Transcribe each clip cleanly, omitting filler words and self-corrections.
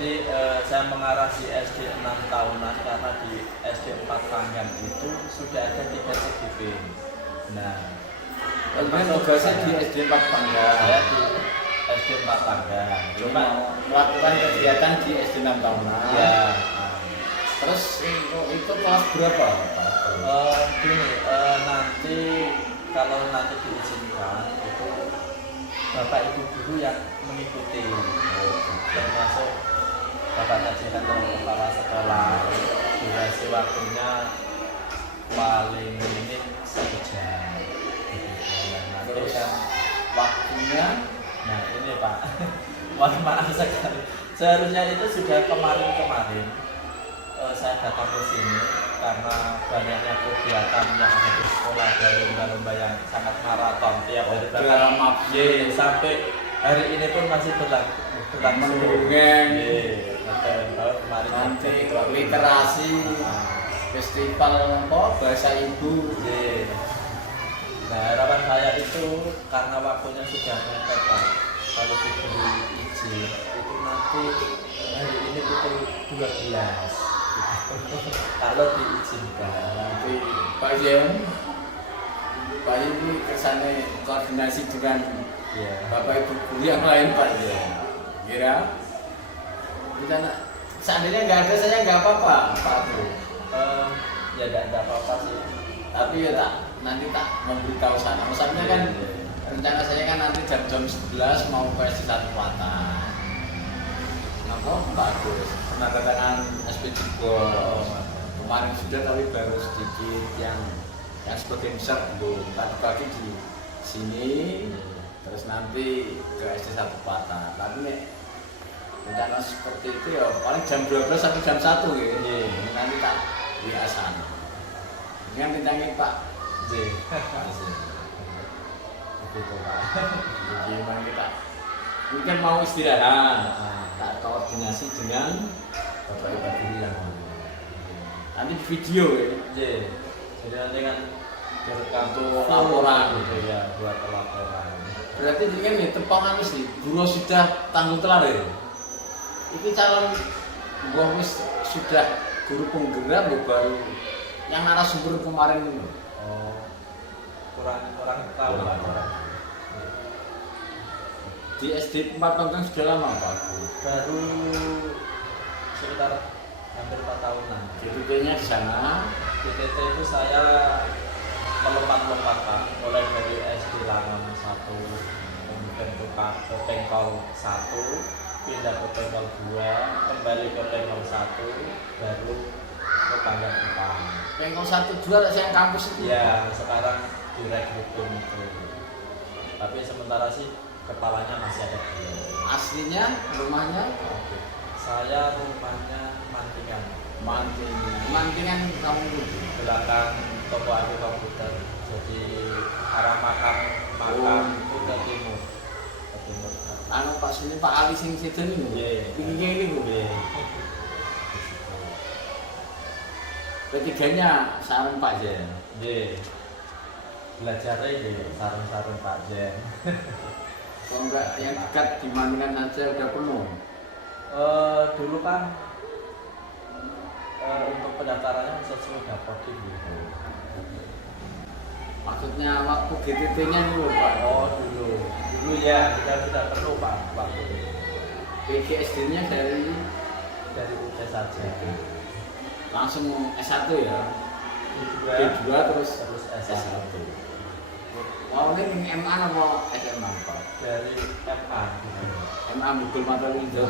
Jadi saya mengarah di SD 6 tahunan karena di SD 4 Panggang itu sudah ada 3 CGP. Nah, tugasnya di SD 4 Panggang. Saya di SD 4 Panggang. Cuma melakukan kegiatan di SD 6 tahunan. Ya. Terus itu kelas berapa? Nanti kalau nanti diizinkan itu Bapak Ibu guru yang mengikuti, termasuk Bapak Kajian dan Kepala Sekolah. Durasi waktunya paling minim 1 jam. Nanti kan waktunya, nah ini Pak, mohon maaf sekali. Seharusnya itu sudah kemarin saya datang ke sini karena banyaknya kegiatan yang ada di sekolah, dari lomba-lomba yang sangat maraton tiap hari bahkan sampai hari ini pun masih berlangsung mendongeng. Kemarin nanti literasi festival bahasa ibu. Nah, harapan saya itu karena waktunya sudah mepet Pak, kalau diberi izin itu nanti hari ini pukul 12 kalau diizinkan. Nanti Pak Yen ini kesannya koordinasi dengan Bapak Ibu guru yang lain Pak Yen. Kira kita seandainya nggak ada saya nggak apa-apa Pak Bro. Ya tidak apa-apa sih. Tapi ya nanti tak memberitahu sana. Misalnya kan rencana saya kan nanti jam 11 mau ke SD 1 Patan. Nah, bagus. Penandatangan SP juga kemarin sudah, tapi baru sedikit yang sebagian besar belum. Tadi pagi di sini, terus nanti ke SD 1 Patan. Tapi nih rencana seperti itu ya paling jam 12 sampai jam 1 gitu. Nanti tak WA sana. Dengan ditanya Pak J. Begitu Pak. Gimana kita? Mungkin mau istirahat. Tak koordinasi dengan Bapak Ibu guru yang nanti video ya. Jadi nanti kan direkam untuk laporan gitu ya, buat laporan. Berarti ini kan ya tempang anis nih, guru sudah tanggung telar ya. Ini calon gua sudah guru penggerak baru yang narasumber kemarin ini. Kurang tahu Pak. Di SD 4 Panggang sudah lama Pak? Baru sekitar hampir 4 tahunan. GTT-nya di sana. GTT itu saya melompat-lompat Pak, mulai dari SD Langan 1, kemudian ke Pengkol 1, pindah ke Pengkol 2, kembali ke Pengkol 1, baru ke Panggang 4. Pengkol 1, 2 saya kampus itu? Ya, sekarang direkrut itu. Tapi sementara sih kepalanya masih ada di aslinya rumahnya? Saya rumahnya Mantingan. Mantingan kamu belakang toko adu komputer. Jadi arah makam itu ke timur. Anu Pak sini Pak Ali sing sidin niku. Tingginya ini Bu. Ketiganya sareng Pak Jen. Belajarnya di sarung-sarung Pak Jen. Kalau enggak yang dekat di Mantingan aja udah penuh. Dulu kan untuk pendaftarannya sesuai dapodik gitu. Maksudnya waktu GTT-nya dulu Pak? Dulu ya kita sudah penuh Pak waktu itu. PGSD-nya dari UT saja. Langsung S1 ya? D2 terus S1. Oh ini MA apa SMA Pak? Dari MA. MA Mugul Mata Winjo.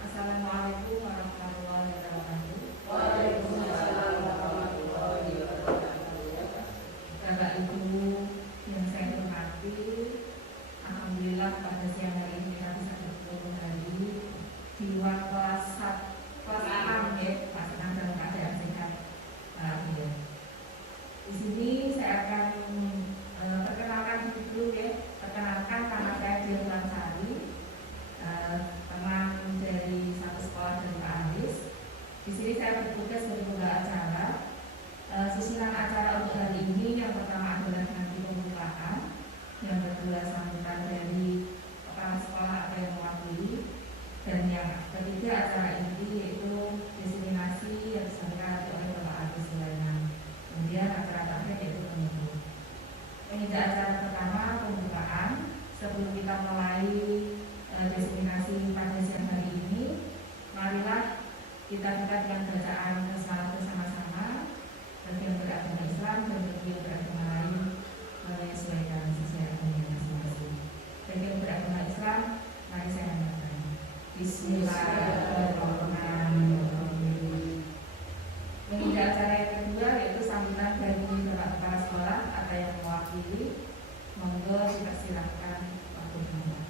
Assalamualaikum warahmatullahi wabarakatuh. Waalaikumsalam warahmatullahi wabarakatuh. Bapak Ibu yang saya hormati, alhamdulillah pada siang hari ini kita bisa bertemu kembali di ruang kelas 6 ya, kelas 6 dalam keadaan sehat. Alhamdulillah. Di sini saya akan perkenalkan dulu ya, perkenalkan nama saya Dian Lansari. Teman dari satu sekolah dari Pak Aris. Di sini saya bertugas sebagai pembawa acara. pertama pembukaan. Sebelum kita mulai destinasi pada siang hari ini, marilah kita buka dengan bacaan salawat bersama-sama. Bagi yang beragama Islam dan bagi yang beragama lain menyesuaikan sesuai agama masing-masing. Bagi yang beragama Islam, mari saya bacakan. Bismillahirrahmanirrahim. Meninjau acara yang kedua yaitu sambutan dari Bapak Kepala Sekolah atau yang mewakili. Monggo dipersilakan waktu dimulai.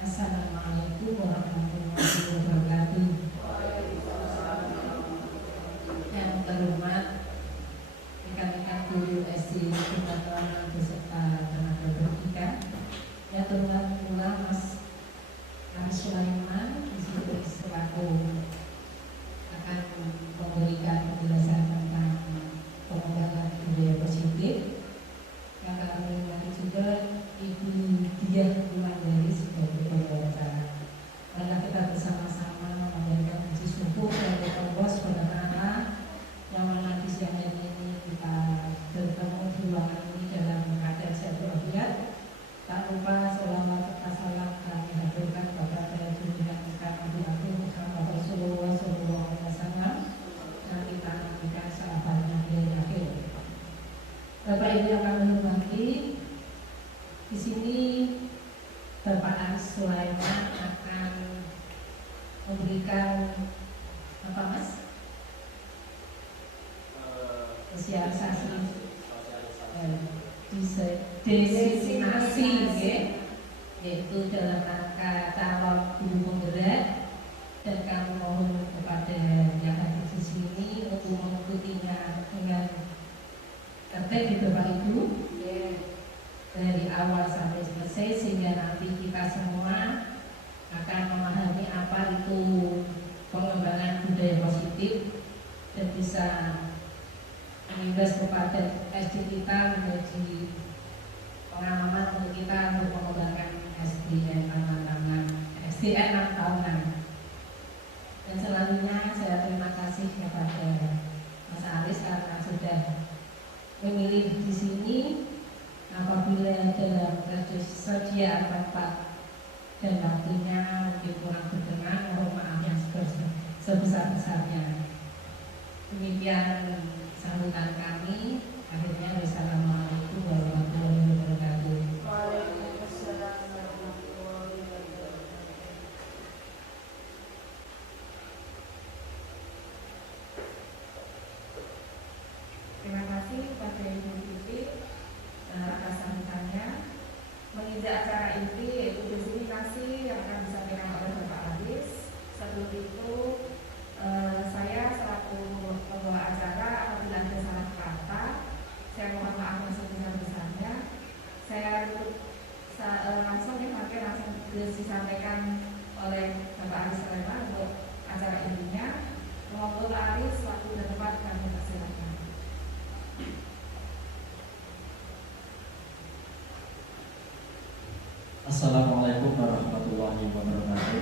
Assalamualaikum warahmatullahi wabarakatuh. Yang terhormat rekan-rekan guru SD Kebataran beserta tenaga pendidikan, yang terhormat pula Mas Sulaiman di sini selaku akan memberikan penjelasan tentang pengembangan budaya positif. Yang kami hormati juga Ibu Diah Wulandari sebagai pembaca. Mari kita bersama-sama memberikan puji syukur kepada Allah Subhanahu wa Ta'ala yang mana di siang hari ini kita bertemu di ruangan ini dalam keadaan sehat walafiat. Tak lupa selawat serta salam kami haturkan kepada junjungan kita Nabi Agung Muhammad Rasulullah Sallallahu Alaihi Wasallam dan kita nantikan sahabatnya di akhir. Bapak Ibu yang kami hormati, di sini Bapak Aris Sulaiman akan memberikan apa Mas? Sosialisasi destinasi, yaitu dalam rangka calon guru penggerak, dan kami mohon kepada yang hadir di sini untuk mengikutinya dengan tertib di Bapak Ibu dari awal sampai selesai sehingga nanti kita semua akan memahami apa itu pengembangan budaya positif dan bisa mengimbas kepada SD kita menjadi pengalaman untuk kita untuk mengembangkan SDN 6 tahunan. Dan selanjutnya saya terima kasih kepada Mas Aris karena sudah memilih di sini. Apabila dalam persediaan tempat dan waktunya mungkin kurang berkenan, mohon maaf yang sebesar-besarnya. Demikian sambutan kami. Akhirnya wassalamualaikum warahmatullahi wabarakatuh. Waalaikumsalam warahmatullahi wabarakatuh. Terima kasih kepada Ibu Titi atas sambutannya. Menginjak acara inti yaitu destinasi yang akan disampaikan oleh Bapak Aris. Sebelum itu saya selaku pembawa acara apabila ada salah kata, saya mohon maaf yang sebesar-besarnya. Saya langsung disampaikan oleh Bapak Aris Sulaiman untuk acara intinya. Monggo Pak Aris, waktu dan tempat kami persilakan. Assalamualaikum warahmatullahi wabarakatuh.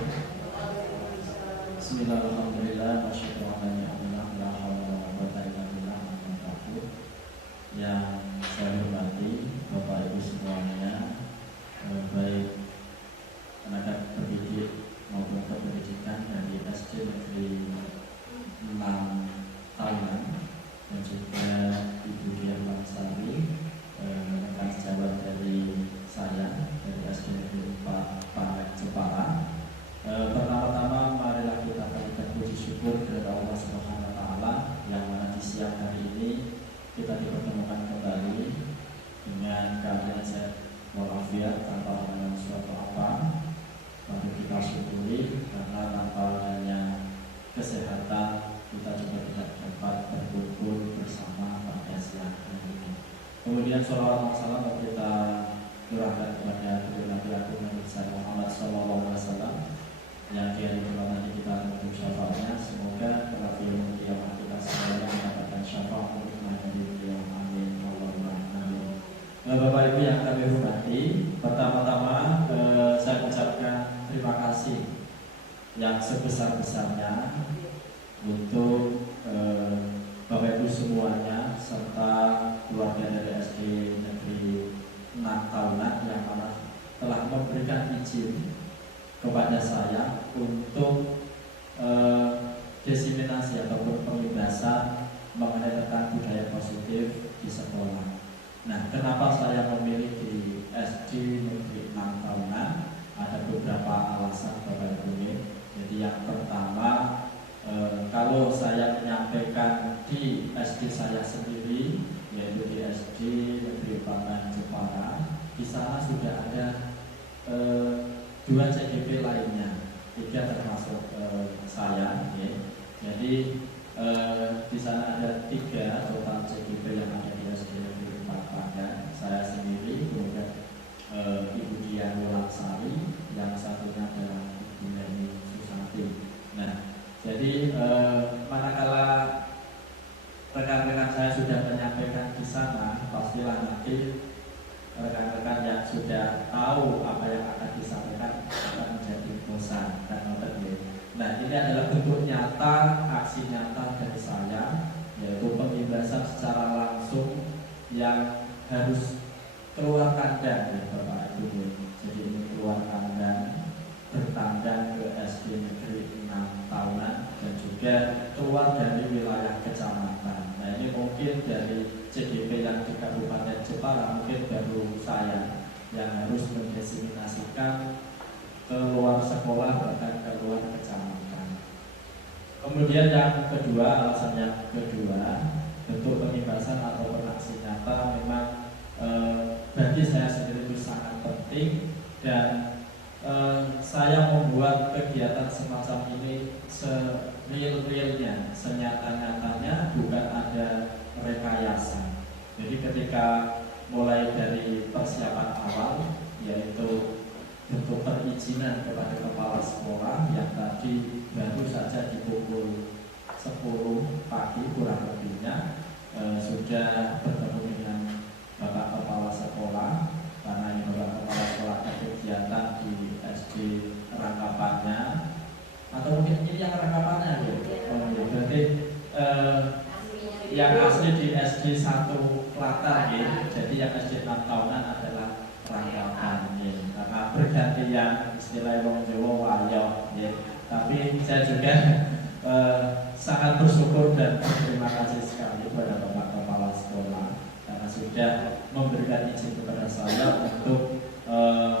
Bismillahirrahmanirrahim. Yang saya hormati Bapak Ibu semuanya, baik tenaga pendidik maupun pendidikan dari SD Negeri 6 tahunan dan juga Ibu Diah Wulandari, rekan sejawat dari saya dari SD Negeri 4 Panek Jepara. Pertama-tama marilah kita panjatkan puji syukur kepada Allah Subhanahu wa Ta'ala yang mana di siang hari ini kita dipertemukan kembali dengan keadaan sehat walafiat tanpa mengalami suatu apa. Mari kita syukuri karena tanpa adanya kesehatan kita juga tidak dapat berkumpul bersama pada siang hari ini. Kemudian sholawat dan salam kita curahkan kepada Nabi Agung Muhammad Sallallahu Alaihi Wasallam yang di hari kelima nanti kita akan syafaatnya. Semoga kerafian kiamat kita semuanya mendapatkan syafaat untuk menghadiri beliau. Amin. Allahumma amin. Bapak Ibu yang kami hormati, yang sebesar-besarnya untuk Bapak Ibu semuanya serta keluarga dari SD Negeri 6 Tahunan yang telah memberikan izin kepada saya untuk diseminasi ataupun pengibasan mengenai tentang budaya positif di sekolah. Nah, kenapa saya memilih di SD Negeri 6 Tahunan? Ada beberapa alasan Bapak Ibu. Jadi yang pertama, kalau saya menyampaikan di SD saya sendiri, yaitu di SD Negeri Paman Jepara, di sana sudah ada 2 CGP lainnya, 3 termasuk saya. Ya. Jadi di sana ada 3 total CGP yang ada di SD Negeri Paman. Saya sendiri, kemudian Ibu Dian Wolangsari, yang satunya adalah Ibu Neni Susanti. Nah, jadi manakala rekan-rekan saya sudah menyampaikan di sana, pastilah nanti rekan-rekan yang sudah tahu apa yang akan disampaikan akan menjadi bosan dan notabene. Nah, ini adalah bentuk nyata, aksi nyata dari saya, yaitu pengibasan secara langsung yang harus keluar kandang, ya Bapak Ibu. Jadi ini keluar kandang, bertandang ke SD Negeri 6 Tahunan dan juga keluar dari wilayah kecamatan. Nah, ini mungkin dari CGP yang di Kabupaten Jepara mungkin baru saya yang harus mendiseminasikan keluar sekolah bahkan keluar kecamatan. Kemudian yang kedua, alasan yang kedua, bentuk pengibasan atau aksi nyata memang bagi saya sendiri itu sangat penting, dan saya membuat kegiatan semacam ini sereal-realnya, senyata-nyatanya, bukan ada rekayasa. Jadi ketika mulai dari persiapan awal, yaitu bentuk perizinan kepada kepala sekolah yang tadi baru saja di pukul 10 pagi kurang lebihnya sudah bertemu dengan Bapak Kepala Sekolah, karena ini Bapak Kepala Sekolah ada kegiatan di SD rangkapannya, atau mungkin ini yang rangkapannya ya? Berarti yang asli di SD 1 Klata ya. Jadi yang SD 6 Tahunan adalah rangkapan ya. Karena bergantian istilah wong Jawa wayo ya. Tapi saya juga sangat bersyukur dan terima kasih sekali kepada Bapak Kepala Sekolah karena sudah memberikan izin kepada saya untuk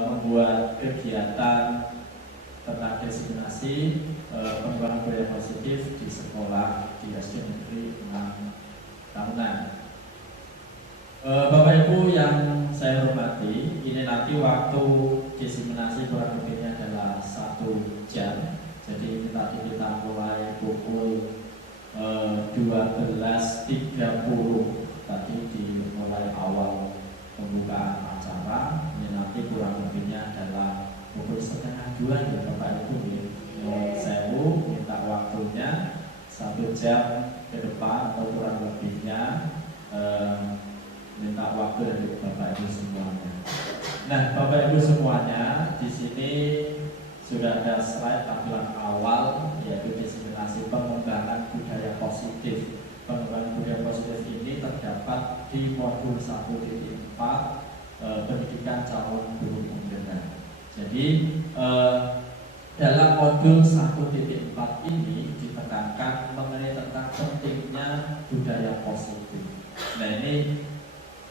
membuat kegiatan tentang diseminasi pengembangan budaya positif di sekolah di SD Negeri 6 Tahunan. Bapak Ibu yang saya hormati, ini nanti waktu diseminasi kurang lebihnya adalah 1 jam. Jadi ini tadi kita mulai pukul 12.30 tadi dimulai awal pembukaan acara. Ini nanti kurang lebihnya adalah pukul 1:30 ya Bapak Ibu ya. Saya minta waktunya 1 jam ke depan atau kurang lebihnya, minta waktu dari Bapak Ibu semuanya. Nah, Bapak Ibu semuanya, di sini sudah ada slide tampilan awal, yaitu diseminasi pengembangan budaya positif. Pengembangan budaya positif ini terdapat di modul 1.4 pendidikan calon guru pembina. Jadi dalam modul 1.4 ini ditekankan mengenai tentang pentingnya budaya positif. Nah, ini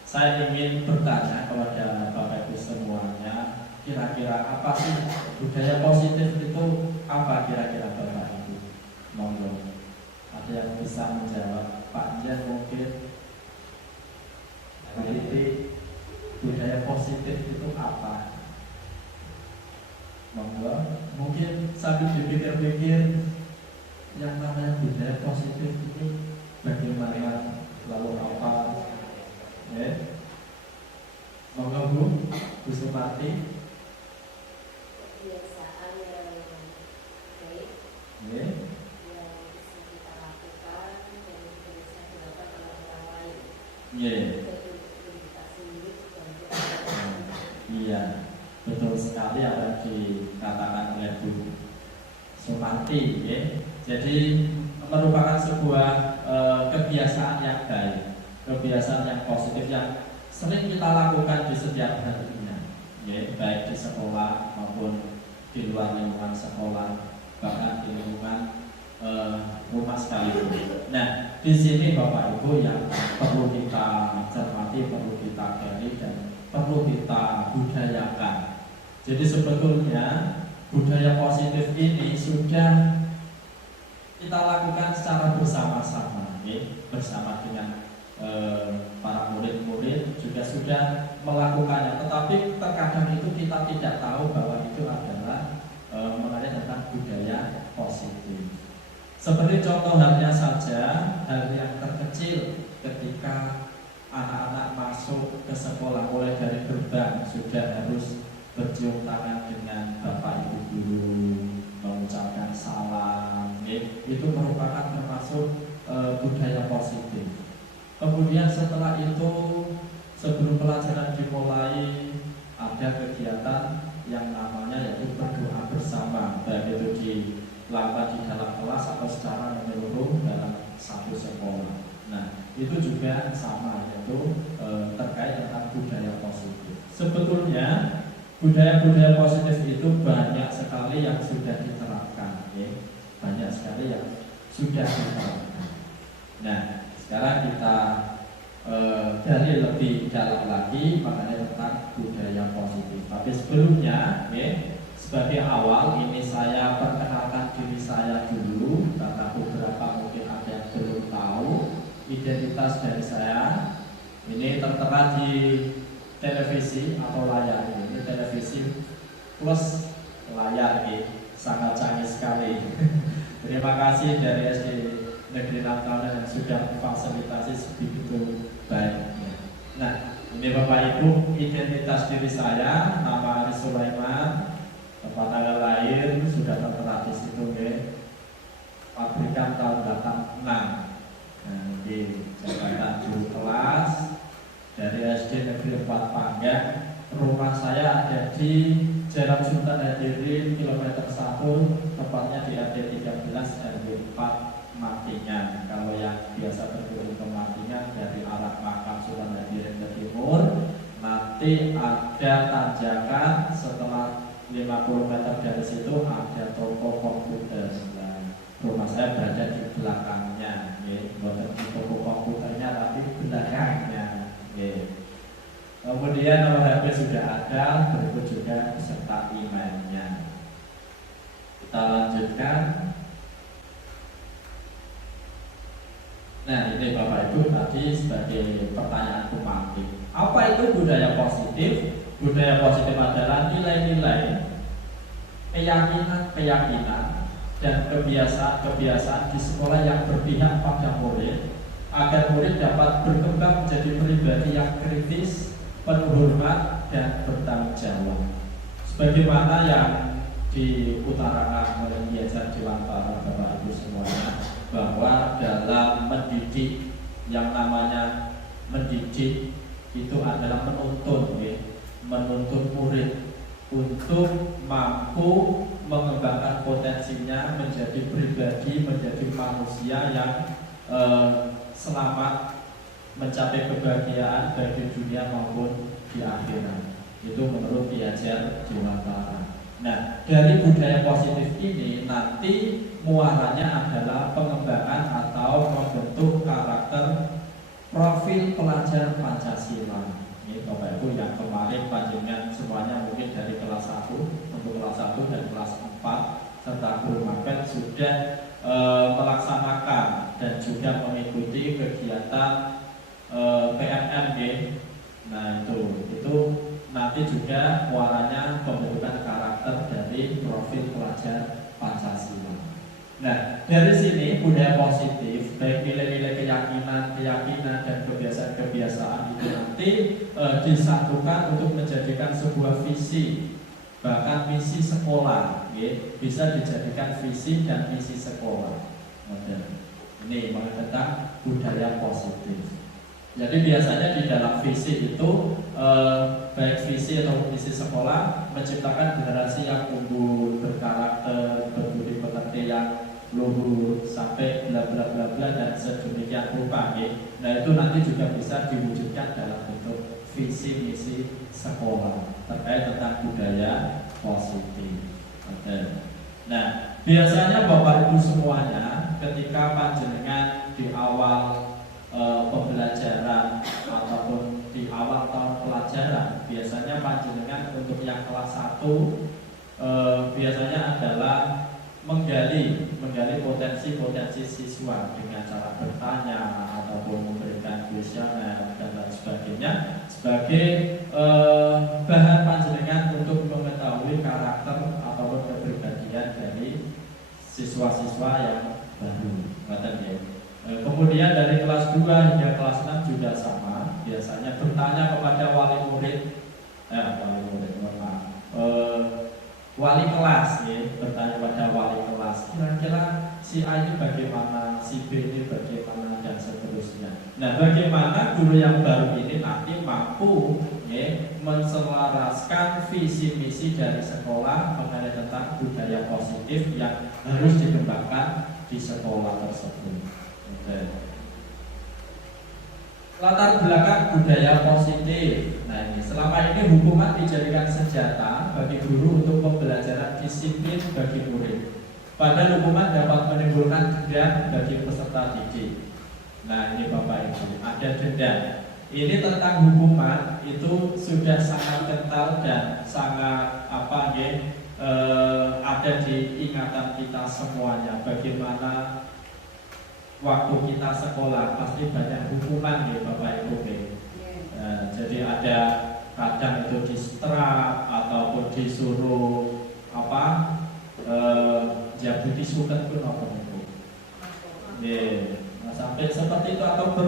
saya ingin bertanya kepada Bapak Ibu semuanya, kira-kira apa sih budaya positif itu? Apa kira-kira Bapak Ibu? Monggo, ada yang bisa menjawab? Pak Jan mungkin. Jadi budaya positif itu apa? Monggo, mungkin sambil dipikir-pikir yang namanya budaya positif itu bagaimana, lalu apa? Ya, monggo Bu, Bu Suparti. Kebiasaan yang baik Ya, yang bisa kita lakukan dan bisa dilakukan oleh orang lain. ya, Untuk kita sendiri dan untuk orang lain. iya, betul sekali apa yang dikatakan oleh Bu Suparti, ya. Jadi merupakan sebuah kebiasaan yang baik, kebiasaan yang positif yang sering kita lakukan di setiap harinya, ya, baik di sekolah maupun di luar lingkungan sekolah, bahkan di lingkungan rumah sekalipun. Nah, di sini Bapak Ibu yang perlu kita cermati, perlu kita gali dan perlu kita budayakan. Jadi sebetulnya budaya positif ini sudah kita lakukan secara bersama-sama, ya, bersama dengan para murid-murid juga sudah melakukannya. Tetapi terkadang itu kita tidak tahu bahwa itu adalah mengenai tentang budaya positif. Seperti contoh halnya saja, hal yang terkecil ketika anak-anak masuk ke sekolah, mulai dari gerbang sudah harus bercium tangan dengan bapak ibu guru, mengucapkan salam, itu merupakan termasuk budaya positif. Kemudian setelah itu, sebelum pelajaran dimulai, ada kegiatan yang namanya yaitu berdoa bersama, baik itu dilakukan di dalam kelas atau secara menyeluruh dalam satu sekolah. Nah, itu juga sama, yaitu terkait tentang budaya positif. Sebetulnya budaya-budaya positif itu banyak sekali yang sudah diterapkan, ya. Banyak sekali yang sudah diterapkan. Nah, sekarang kita gali lebih dalam lagi mengenai tentang budaya positif. Tapi sebelumnya, ya, sebagai awal ini saya perkenalkan diri saya dulu, karena beberapa mungkin ada yang belum tahu identitas dari saya. Ini tertera di televisi atau layar ini, televisi plus layar ini sangat canggih sekali. Terima kasih dari SD Negeri 6 yang sudah memfasilitasi begitu baiknya. Nah, ini Bapak Ibu identitas diri saya, nama Aris Sulaiman, tempat tanggal lahir sudah tertera di situ, ya. Pabrikan tahun 86. Nah, di jabatan guru kelas dari SD Negeri 4 Panggang. Rumah saya ada di Jalan Sultan Hadirin kilometer 1, tepatnya di RT 13 RW 4 Matingan. Kalau yang biasa berkunjung ke Matingan dari arah makam Sultan Hadirin ke timur, nanti ada tanjakan, setelah 50 meter dari situ ada toko komputer. Nah, rumah saya berada di belakangnya, ya. Bukan di toko komputernya tapi belakangnya, ya. Kemudian nomor HP sudah ada, berikut juga beserta emailnya. Kita lanjutkan. Nah, ini Bapak Ibu tadi sebagai pertanyaan pemantik. Apa itu budaya positif? Budaya positif adalah nilai-nilai, keyakinan, dan kebiasaan di sekolah yang berpihak pada murid, agar murid dapat berkembang menjadi pribadi yang kritis, penuh hormat, dan bertanggung jawab. Sebagaimana yang diutarakan oleh Yayasan Dewantara Bapak Ibu semuanya, bahwa dalam mendidik, yang namanya mendidik itu adalah menuntun, ya, menuntun murid untuk mampu mengembangkan potensinya menjadi pribadi, menjadi manusia yang selamat, mencapai kebahagiaan baik di dunia maupun di akhirat. Itu menurut Yayasan Dewantara. Nah, dari budaya positif ini nanti muaranya adalah pengembangan atau membentuk karakter profil pelajar Pancasila. Ini Bapak Ibu yang kemarin panjenengan semuanya mungkin dari kelas 1 untuk kelas 1 dan kelas 4 serta guru mapel sudah melaksanakan dan juga mengikuti kegiatan PMMG. Nah, itu nanti juga muaranya pembentukan karakter dari profil pelajar Pancasila. Nah, dari sini budaya positif, baik nilai-nilai keyakinan dan kebiasaan-kebiasaan itu nanti disatukan untuk menjadikan sebuah visi, bahkan misi sekolah, ya, bisa dijadikan visi dan misi sekolah. Ini mengenai tentang budaya positif. Jadi biasanya di dalam visi itu baik visi atau misi sekolah menciptakan generasi yang unggul, berkarakter, berbudi pekerti, luhur sampai bla bla bla bla dan sedemikian rupa ya. Nah itu nanti juga bisa diwujudkan dalam bentuk visi misi sekolah terkait tentang budaya positif. Oke. Nah biasanya Bapak Ibu semuanya ketika panjenengan di awal pembelajaran ataupun di awal tahun pelajaran, biasanya panjenengan untuk yang kelas 1 biasanya adalah menggali potensi siswa dengan cara bertanya ataupun memberikan kuesioner dan lain sebagainya sebagai bahan panjenengan untuk mengetahui karakter ataupun kepribadian dari siswa-siswa yang baru. Kemudian dari kelas 2 hingga kelas 6 juga sama, biasanya bertanya kepada wali kelas ya, bertanya pada wali kelas kira-kira si A ini bagaimana, si B ini bagaimana dan seterusnya. Nah bagaimana guru yang baru ini nanti mampu ya, menselaraskan visi misi dari sekolah mengenai tentang budaya positif yang harus dikembangkan di sekolah tersebut. Latar belakang budaya positif. Nah ini selama ini hukuman dijadikan senjata bagi guru untuk pembelajaran disiplin bagi murid. Padahal hukuman dapat menimbulkan dendam bagi peserta didik. Nah ini Bapak Ibu, ada dendam. Ini tentang hukuman itu sudah sangat kental dan sangat ada di ingatan kita semuanya. Bagaimana waktu kita sekolah pasti banyak hukuman ya Bapak Ibu. Jadi ada kadang itu distrap ataupun disuruh jabuti suket pun apa itu. Nah, sampai seperti itu atau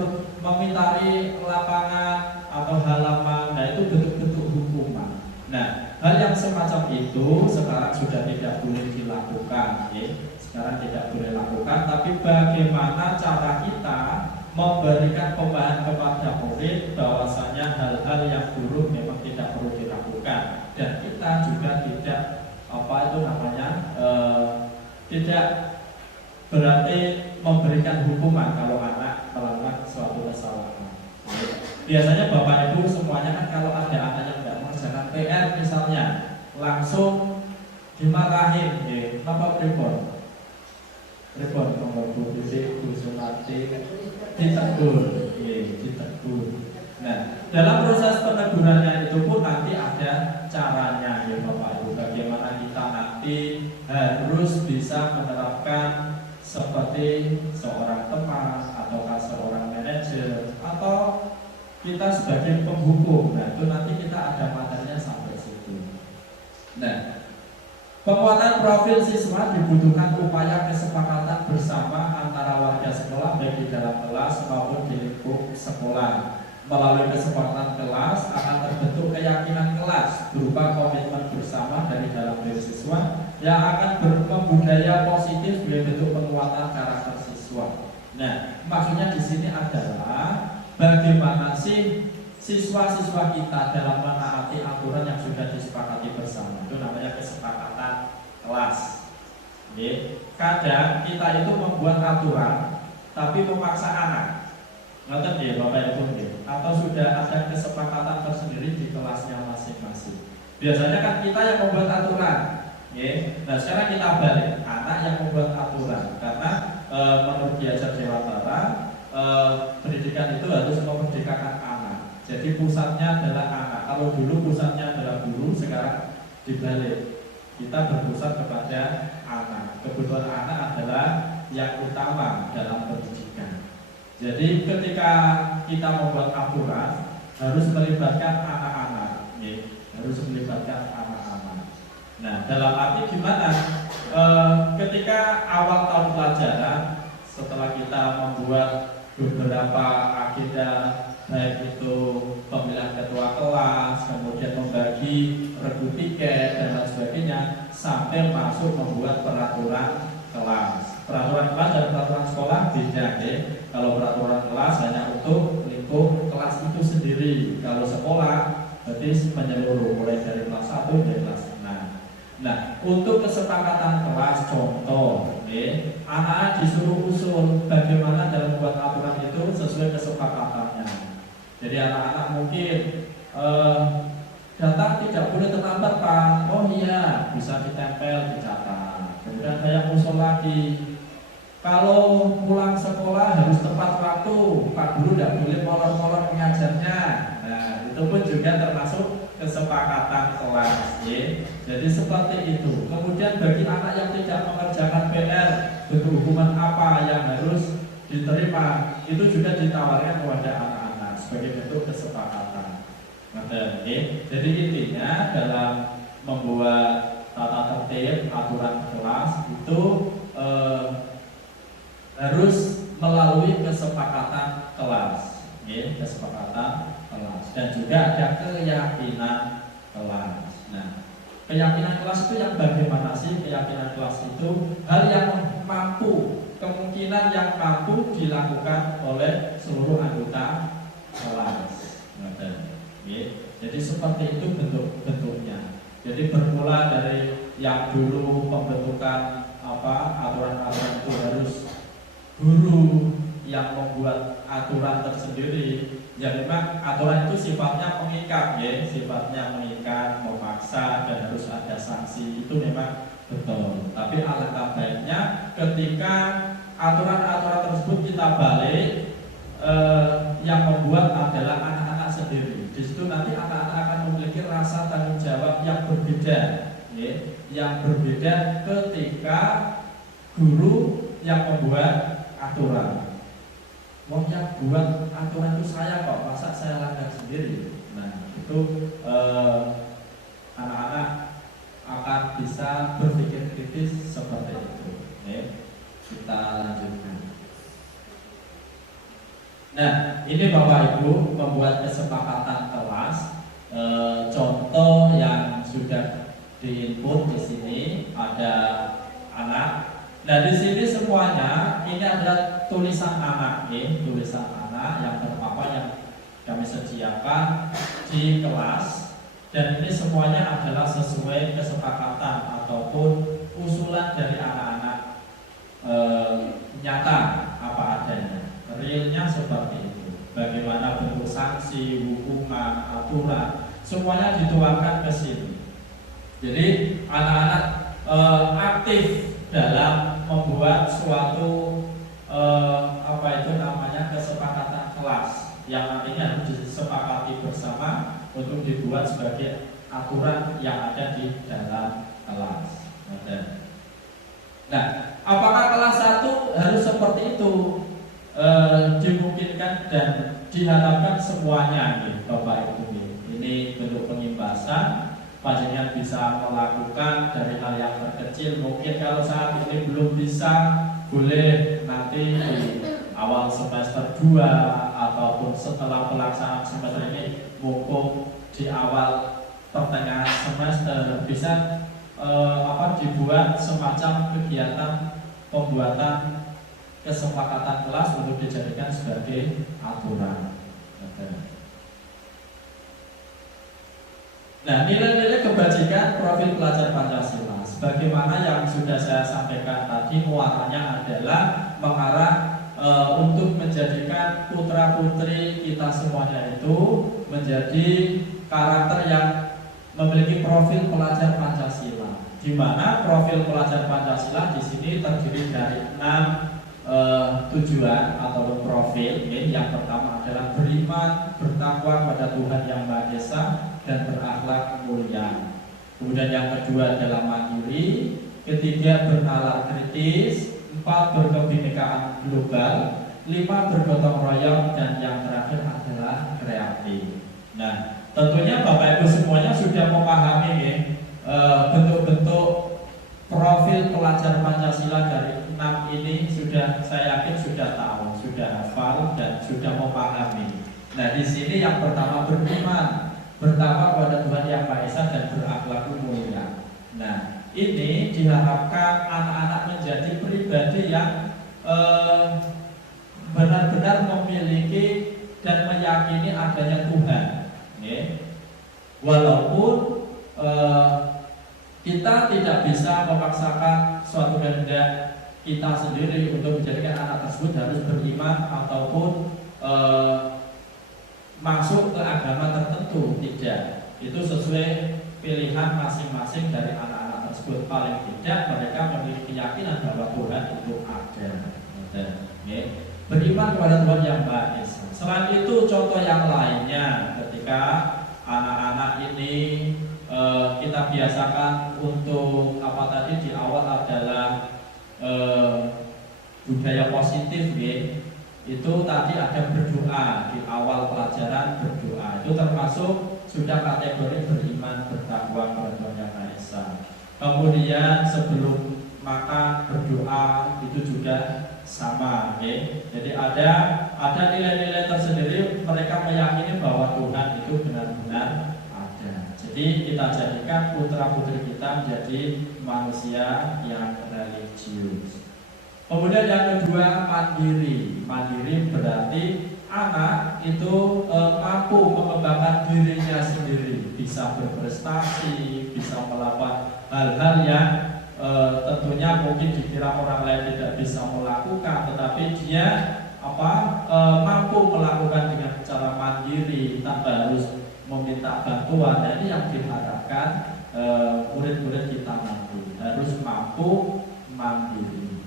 memintari lapangan atau halaman. Nah itu bentuk-bentuk hukuman. Nah hal yang semacam itu sekarang sudah tidak boleh dilakukan ya. Sekarang tidak boleh lakukan, tapi bagaimana cara kita memberikan pemahaman kepada murid bahwasanya hal-hal yang buruk memang tidak perlu dilakukan dan kita juga tidak tidak berarti memberikan hukuman kalau anak melakukan suatu kesalahan. Biasanya Bapak Ibu semuanya kan kalau ada anak yang tidak mengerjakan PR misalnya langsung dimarahin ya, Bapak report nomor 2 Bu Sunati ditegur. Nah, dalam proses penegurannya itu pun nanti ada caranya ya Bapak Ibu. Bagaimana kita nanti harus bisa menerapkan seperti seorang teman ataukah seorang manajer atau kita sebagai penghukum. Nah, itu nanti kita ada materinya sampai situ. Nah, penguatan profil siswa dibutuhkan upaya kesepakatan bersama antara warga sekolah baik di dalam kelas maupun di lingkup sekolah. Melalui kesepakatan kelas akan terbentuk keyakinan kelas berupa komitmen bersama dari dalam diri siswa yang akan membudaya positif sebagai bentuk penguatan karakter siswa. Nah, maksudnya di sini adalah bagaimana sih siswa-siswa kita dalam menaati aturan yang sudah disepakati bersama. Itu namanya kesepakatan kelas. Kadang kita itu membuat aturan tapi memaksa anak. Ngerti ya Bapak Ibu, atau sudah ada kesepakatan tersendiri di kelasnya masing-masing. Biasanya kan kita yang membuat aturan. Nah sekarang kita balik, anak yang membuat aturan. Karena menurut Diajar Dewantara, pendidikan itu harus memerdekakan anak. Jadi pusatnya adalah anak. Kalau dulu pusatnya adalah guru, sekarang dibalik. Kita berpusat kepada anak. Kebutuhan anak adalah yang utama dalam pendidikan. Jadi ketika kita membuat aturan harus melibatkan anak-anak, harus melibatkan anak-anak. Nah, dalam arti gimana? Ketika awal tahun pelajaran, setelah kita membuat beberapa agenda, baik itu pemilihan ketua kelas, kemudian membagi regu tiket dan lain sebagainya, sampai masuk membuat peraturan kelas. Peraturan kelas dan peraturan sekolah beda ya. Kalau peraturan kelas hanya untuk lingkup kelas itu sendiri. Kalau sekolah berarti menyeluruh mulai dari kelas 1 dan kelas 6. Nah, untuk kesepakatan kelas contoh Anak-anak disuruh usul bagaimana dalam membuat aturan itu sesuai kesepakatannya. Jadi anak-anak mungkin datang tidak boleh terlambat Pak. Oh iya, bisa ditempel, dicatat. Kemudian saya usul lagi, kalau pulang sekolah harus tepat waktu, Pak Guru tidak boleh molor-molor mengajarnya. Nah, itu pun juga termasuk kesepakatan kelas. Jadi seperti itu. Kemudian bagi anak yang tidak mengerjakan PR, bentuk hukuman apa yang harus diterima, itu juga ditawarkan kepada anak-anak sebagai bentuk kesepakatan. Jadi intinya dalam membuat tata tertib aturan kelas itu harus melalui kesepakatan kelas, kesepakatan kelas, dan juga ada keyakinan kelas. Nah, keyakinan kelas itu yang bagaimana sih? Keyakinan kelas itu hal yang mampu, kemungkinan yang mampu dilakukan oleh seluruh anggota kelas. Jadi seperti itu bentuk-bentuknya. Jadi bermula dari yang dulu pembentukan aturan-aturan itu harus guru yang membuat aturan tersendiri. Ya memang aturan itu sifatnya mengikat, sifatnya mengikat, memaksa, dan harus ada sanksi. Itu memang betul. Tapi alangkah baiknya ketika aturan-aturan tersebut kita balik, yang membuat adalah anak-anak sendiri. Di situ nanti anak-anak akan memiliki rasa tanggung jawab yang berbeda, yang berbeda ketika guru yang membuat aturan. Wong yang buat aturan itu saya kok, masa saya langgar sendiri? Nah, itu anak-anak akan bisa berpikir kritis seperti itu. Kita lanjutkan. Nah, ini Bapak Ibu membuat kesepakatan kelas. Contoh yang sudah diinput di sini ada anak. Nah, di sini semuanya ini adalah tulisan anak, tulisan anak yang terpapar yang kami sediakan di kelas. Dan ini semuanya adalah sesuai kesepakatan ataupun usulan dari anak-anak nyata apa adanya. Realnya seperti itu. Bagaimana bentuk sanksi, hukuman, aturan, semuanya dituangkan ke sini. Jadi anak-anak aktif dalam membuat suatu kesepakatan kelas yang nantinya harus disepakati bersama untuk dibuat sebagai aturan yang ada di dalam kelas. Nah, apakah kelas 1 harus seperti itu? Dimungkinkan dan diharapkan semuanya, Bapak Ibu. Ini bentuk pengimbasan. Panjenengan bisa melakukan dari hal yang terkecil. Mungkin kalau saat ini belum bisa, boleh nanti di awal semester 2 ataupun setelah pelaksanaan semester ini, mumpung di awal pertengahan semester bisa dibuat semacam kegiatan pembuatan kesepakatan kelas untuk dijadikan sebagai aturan. Nah, nilai-nilai kebajikan profil pelajar Pancasila, sebagaimana yang sudah saya sampaikan tadi, muaranya adalah mengarah untuk menjadikan putra-putri kita semuanya itu menjadi karakter yang memiliki profil pelajar Pancasila. Di mana profil pelajar Pancasila di sini terdiri dari 6 tujuan atau profil. Yang pertama adalah beriman, bertakwa pada Tuhan Yang Maha Esa, dan berakhlak mulia. Kemudian yang kedua adalah mandiri, ketiga bernalar kritis, 4 berkebinekaan global, 5 bergotong royong, dan yang terakhir adalah kreatif. Nah, tentunya Bapak Ibu semuanya sudah memahami bentuk-bentuk profil pelajar Pancasila dari 6 ini sudah, saya yakin sudah tahu, sudah hafal, dan sudah memahami. Nah, di sini yang pertama beriman, bertakwa pada Tuhan Yang Maha Esa, dan berakhlak mulia. Nah, ini diharapkan anak-anak menjadi pribadi yang benar-benar memiliki dan meyakini adanya Tuhan. Walaupun kita tidak bisa memaksakan suatu kehendak kita sendiri untuk menjadikan anak tersebut harus beriman ataupun masuk ke agama tertentu, tidak. Itu sesuai pilihan masing-masing dari anak-anak tersebut. Paling tidak mereka memiliki keyakinan bahwa Tuhan itu ada. Beriman kepada Tuhan yang Maha Esa. Selain itu contoh yang lainnya, ketika anak-anak ini kita biasakan untuk apa tadi di awal adalah budaya positif, itu tadi ada berdoa di awal pelajaran, berdoa itu termasuk sudah kategori beriman bertakwa kepada Tuhan yang Maha Esa. Kemudian sebelum makan berdoa itu juga sama, jadi ada nilai-nilai tersendiri. Mereka meyakini bahwa Tuhan itu benar-benar ada. Jadi kita jadikan putra-putri kita menjadi manusia yang religius. Kemudian yang kedua, mandiri. Mandiri berarti anak itu mampu mengembangkan dirinya sendiri, bisa berprestasi, bisa melakukan hal-hal yang tentunya mungkin dikira orang lain tidak bisa melakukan, tetapi dia mampu melakukan dengan cara mandiri tanpa harus meminta bantuan. Nah, ini yang diharapkan murid-murid kita nanti harus mampu mandiri.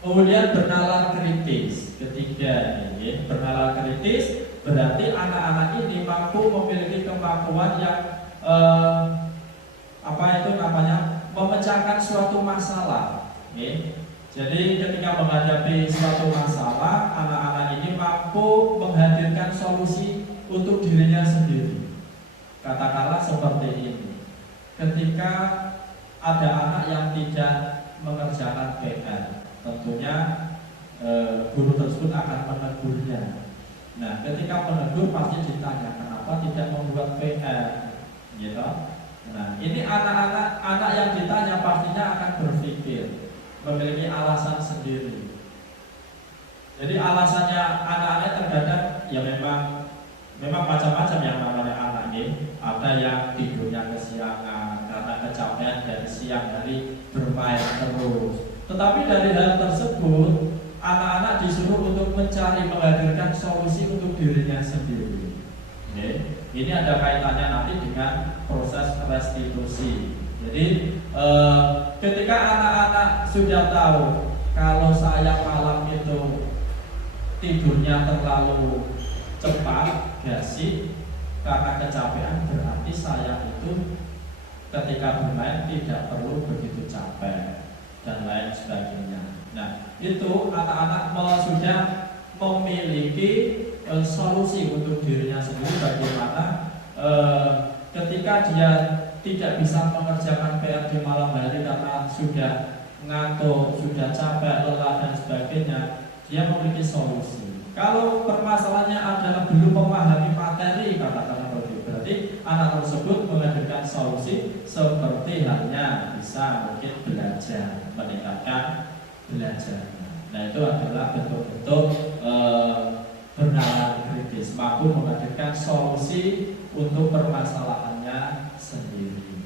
Kemudian bernalar kritis. Ketiga ini bernalar kritis berarti anak-anak ini mampu memiliki kemampuan yang memecahkan suatu masalah. Jadi ketika menghadapi suatu masalah, anak-anak ini mampu menghadirkan solusi untuk dirinya sendiri. Katakanlah seperti ini. Ketika ada anak yang tidak mengerjakan PR, tentunya guru tersebut akan menegurnya. Nah, ketika menegur pasti ditanya kenapa tidak membuat PR, gitu. Nah, ini anak yang ditanya pastinya akan berpikir, memiliki alasan sendiri. Jadi alasannya anak-anak terkadang ya memang macam-macam yang namanya anak ini. Ada yang tidurnya kesiangan karena kecapean dari siang hari bermain terus. Tetapi dari hal tersebut, anak-anak disuruh untuk mencari, menghadirkan solusi untuk dirinya sendiri. Ini ada kaitannya nanti dengan proses restitusi. Jadi ketika anak-anak sudah tahu kalau saya malam itu tidurnya terlalu cepat, gasik karena kecapean, berarti saya itu ketika bermain tidak perlu begitu capek dan lain sebagainya. Nah, itu anak-anak sudah memiliki solusi untuk dirinya sendiri, bagaimana ketika dia tidak bisa mengerjakan PR di malam hari karena sudah ngantuk, sudah capek, lelah dan sebagainya, dia memiliki solusi. Kalau permasalahannya adalah belum memahami materi, katakanlah begitu, berarti anak tersebut menghadirkan solusi seperti halnya bisa mungkin belajar, meningkatkan belajar. Nah, itu adalah bentuk-bentuk bernalar kritis, mampu menghadirkan solusi untuk permasalahannya sendiri.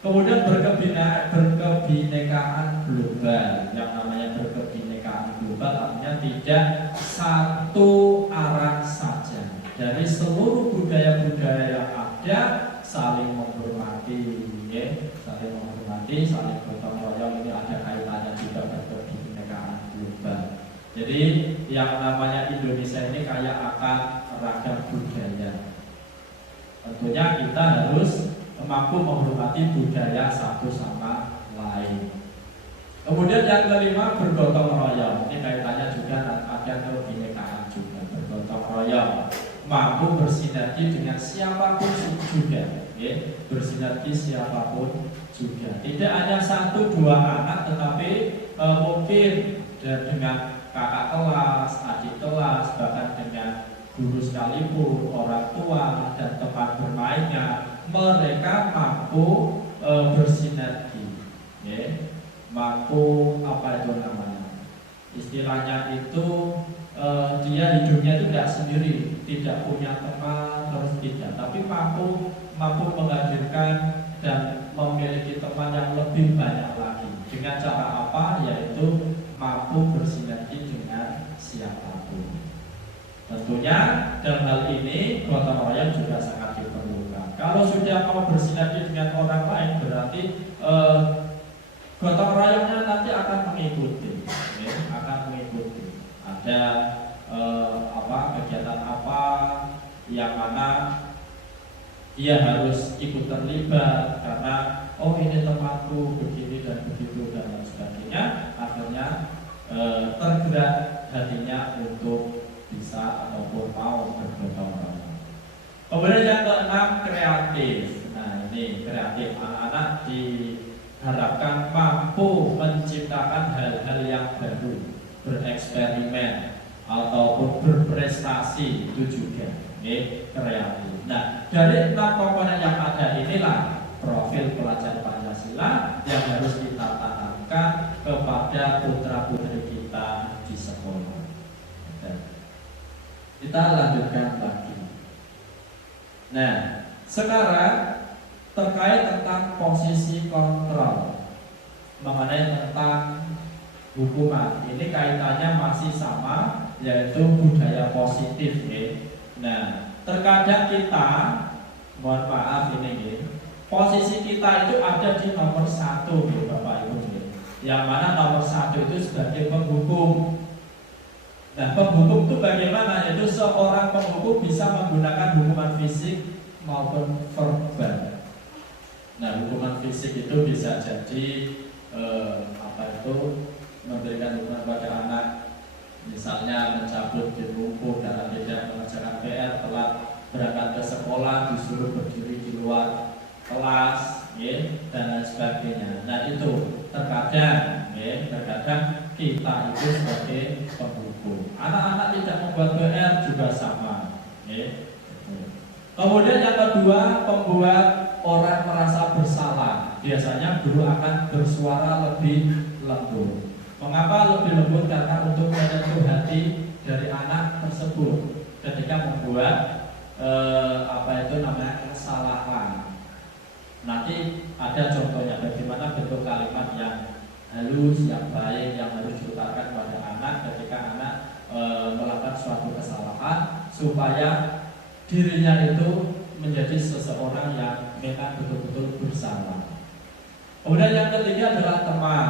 Kemudian berkebinekaan global. Yang namanya berkebinekaan global artinya tidak satu arah saja. Dari seluruh budaya-budaya yang ada saling menghormati, saling menghormati, saling gotong royong. Ini ada kaitannya juga berkebinekaan global. Jadi yang namanya Indonesia ini kaya akan ragam budaya. Tentunya kita harus mampu menghormati budaya satu sama lain. Kemudian yang kelima, bergotong royong. Ini kaitannya juga ada kebinekaan juga, bergotong royong. Mampu bersinergi dengan siapapun juga, bersinergi siapapun juga. Tidak hanya satu dua anak, tetapi mungkin dengan kakak kelas, adik kelas, bahkan dengan guru sekalipun, orang tua dan tempat bermainnya, mereka mampu bersinergi, mampu istilahnya itu dia hidupnya itu tidak sendiri, tidak punya teman terus tidak, tapi mampu menghadirkan dan memiliki teman yang lebih banyak lagi. Dengan cara apa? Tentunya dalam hal ini gotong royong juga sangat diperlukan. Kalau sudah mau bersinergi dengan orang lain, berarti gotong royongnya nanti akan mengikuti, ya, akan mengikuti. Ada kegiatan apa yang mana dia harus ikut terlibat karena oh ini temanku begini dan begitu dan lain sebagainya. Akhirnya tergerak hatinya untuk bisa ataupun mau bergotong royong. Kemudian yang keenam, kreatif. Nah ini kreatif, anak-anak diharapkan mampu menciptakan hal-hal yang baru, bereksperimen ataupun berprestasi, itu juga kreatif. Nah dari 6 komponen yang ada inilah profil pelajar Pancasila yang harus kita tanamkan kepada putra-putri kita di sekolah. Kita lanjutkan lagi. Nah, sekarang terkait tentang posisi kontrol mengenai tentang hukuman. Ini kaitannya masih sama, yaitu budaya positif, ya. Nah, terkadang kita, mohon maaf ini, posisi kita itu ada di nomor 1, ya, Bapak Ibu, ya. Yang mana nomor 1 itu sebagai penghukum. Nah, penghukum itu bagaimana? Yaitu seorang penghukum bisa menggunakan hukuman fisik maupun verbal. Nah, hukuman fisik itu bisa jadi memberikan hukuman pada anak, misalnya mencabut di buku dan tidak mengerjakan PR, telat berangkat ke sekolah, disuruh berdiri di luar kelas, ya, dan lain sebagainya. Nah itu terkadang, ya, terkadang kita itu sebagai penghukum. Anak-anak tidak membuat PR juga sama, ya. Kemudian yang kedua, membuat orang merasa bersalah. Biasanya guru akan bersuara lebih lembut. Mengapa lebih lembut? Karena untuk menyentuh hati dari anak tersebut ketika membuat kesalahan. Nanti ada contohnya bagaimana bentuk kalimat yang halus, yang baik, yang harus diutarakan pada anak ketika anak melakukan suatu kesalahan, supaya dirinya itu menjadi seseorang yang memang betul-betul bersalah. Kemudian yang ketiga adalah teman.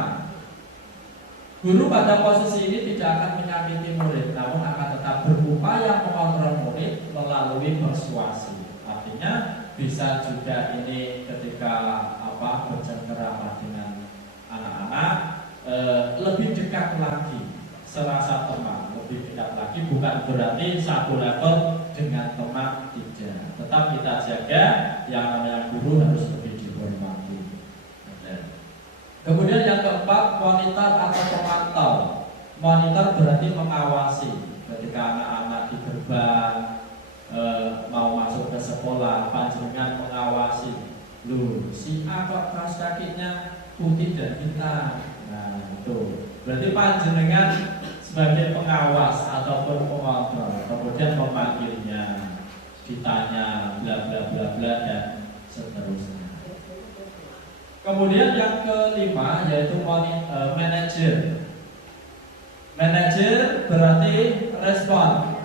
Guru pada posisi ini tidak akan menyakiti murid, namun akan tetap berupaya mengontrol murid melalui persuasi. Artinya bisa juga ini ketika bercengkerama dengan anak-anak lebih dekat lagi, serasa teman, lebih dekat lagi, bukan berarti satu level dengan teman, tidak. Tetap kita jaga yang namanya guru harus lebih dihormati. Kemudian yang keempat, monitor atau pemantau. Monitor berarti mengawasi ketika anak-anak di gerbang mau masuk ke sekolah, panjenengan mengawasi. Loh, si A kok kaos kakinya putih dan hitam. Nah, itu berarti panjenengan sebagai pengawas ataupun pengontrol. Kemudian memanggilnya, ditanya bla bla bla bla dan seterusnya. Kemudian yang kelima yaitu manajer. Manajer berarti respon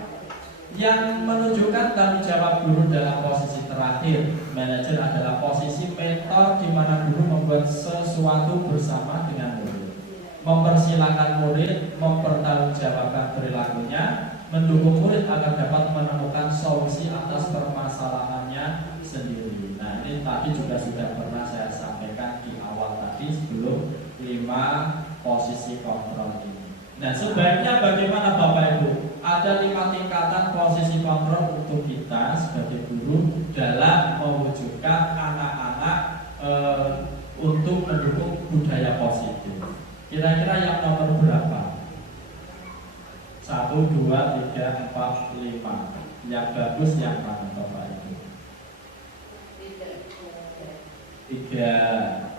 yang menunjukkan tanggung jawab guru dalam posisi terakhir. Manajer adalah posisi mentor di mana guru membuat sesuatu bersama dengan murid, mempersilahkan murid mempertanggungjawabkan perilakunya, mendukung murid agar dapat menemukan solusi atas permasalahannya sendiri. Nah, ini tadi juga sudah pernah saya sampaikan di awal tadi sebelum 5 posisi kontrol ini. Nah, sebaiknya bagaimana Bapak Ibu? Ada 5 tingkatan posisi kontrol untuk kita sebagai guru dalam mewujudkan anak-anak untuk mendukung budaya positif. Kira-kira yang nomor berapa? 1, 2, 3, 4, 5. Yang bagus yang mana Bapak Ibu? 3,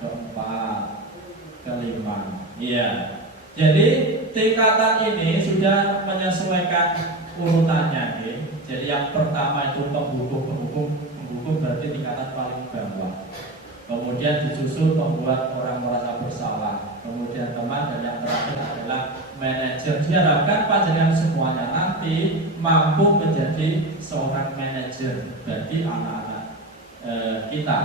4, 5. Iya. Jadi tingkatan ini sudah menyesuaikan urutannya, ya. Jadi yang pertama itu penghukum berarti tingkatan paling bawah. Kemudian disusul membuat orang merasa bersalah. Kemudian teman, dan yang terakhir adalah manajer. Diharapkan panjenengan semuanya nanti mampu menjadi seorang manajer bagi anak-anak kita.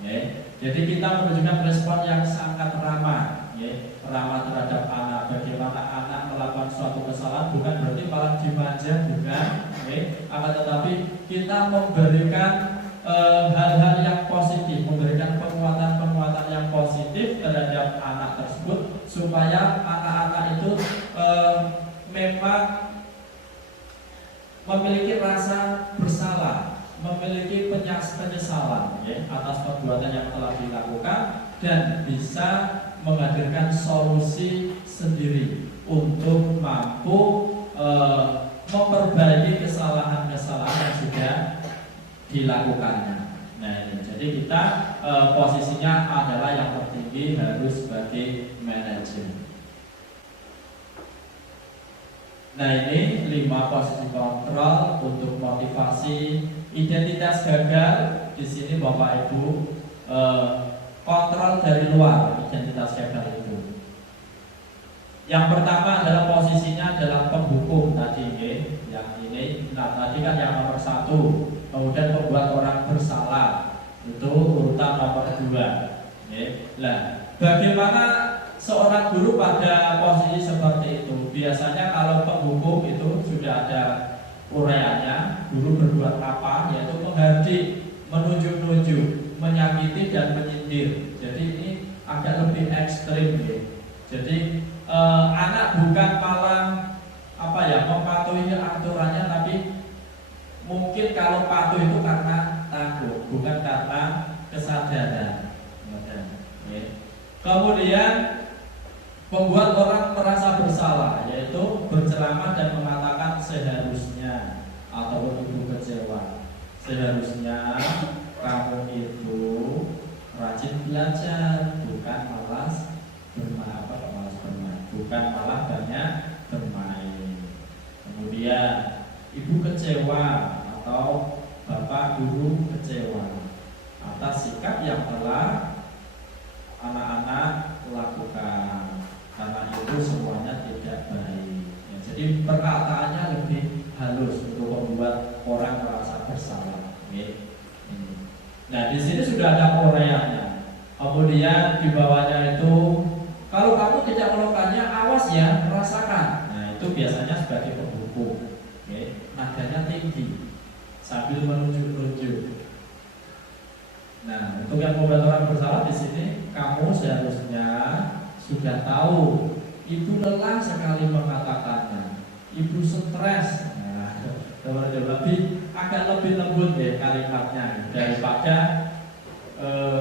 Ya. Jadi kita menunjukkan respon yang sangat ramah, ya. Ramah terhadap anak. Bagaimana anak melakukan suatu kesalahan bukan berarti malah dimanja, bukan, ya. Akan tetapi kita memberikan hal-hal yang positif, memberikan penguatan-penguatan yang positif terhadap anak tersebut supaya anak-anak itu memang memiliki rasa bersalah, memiliki penyesalan ya, atas perbuatan yang telah dilakukan dan bisa menghadirkan solusi sendiri untuk mampu memperbaiki kesalahan-kesalahan yang sudah dilakukannya. Nah ini, jadi kita posisinya adalah yang tertinggi harus sebagai manajer. Nah ini 5 posisi kontrol untuk motivasi identitas gagal. Di sini Bapak Ibu kontrol dari luar identitas gagal itu. Yang pertama adalah posisinya adalah penghukum tadi, yang ini. Nah tadi kan yang nomor 1. Kemudian membuat orang bersalah, itu urutan nomor 2. Nah, bagaimana seorang guru pada posisi seperti itu? Biasanya kalau penghukum itu sudah ada uraiannya, guru berbuat apa, yaitu menghardik, menunjuk-nunjuk, menyakiti dan menyindir. Jadi ini agak lebih ekstrim, ya. Jadi anak bukan malah mematuhi aturannya, tapi mungkin kalau patuh itu karena takut, bukan karena kesadaran. Kemudian membuat orang merasa bersalah, yaitu berceramah dan mengatakan seharusnya atau ibu kecewa. Seharusnya kamu itu rajin belajar, bukan malas bermain, bukan malah banyak bermain. Kemudian ibu kecewa atau bapak guru kecewa atas sikap yang telah anak-anak lakukan, karena itu semuanya tidak baik. Ya, jadi perkataannya lebih halus untuk membuat orang merasa bersalah. Nah di sini sudah ada uraiannya. Kemudian di bawahnya itu, kalau kamu tidak melakukannya, awas ya, rasakan. Nah itu biasanya sebagai penghukum. Nadanya tinggi sambil menunjuk-nunjuk. Nah, untuk yang membuat orang bersalah di sini, kamu seharusnya sudah tahu ibu lelah sekali mengatakannya, ibu stres. Nah, agak lebih lembut ya kalimatnya daripada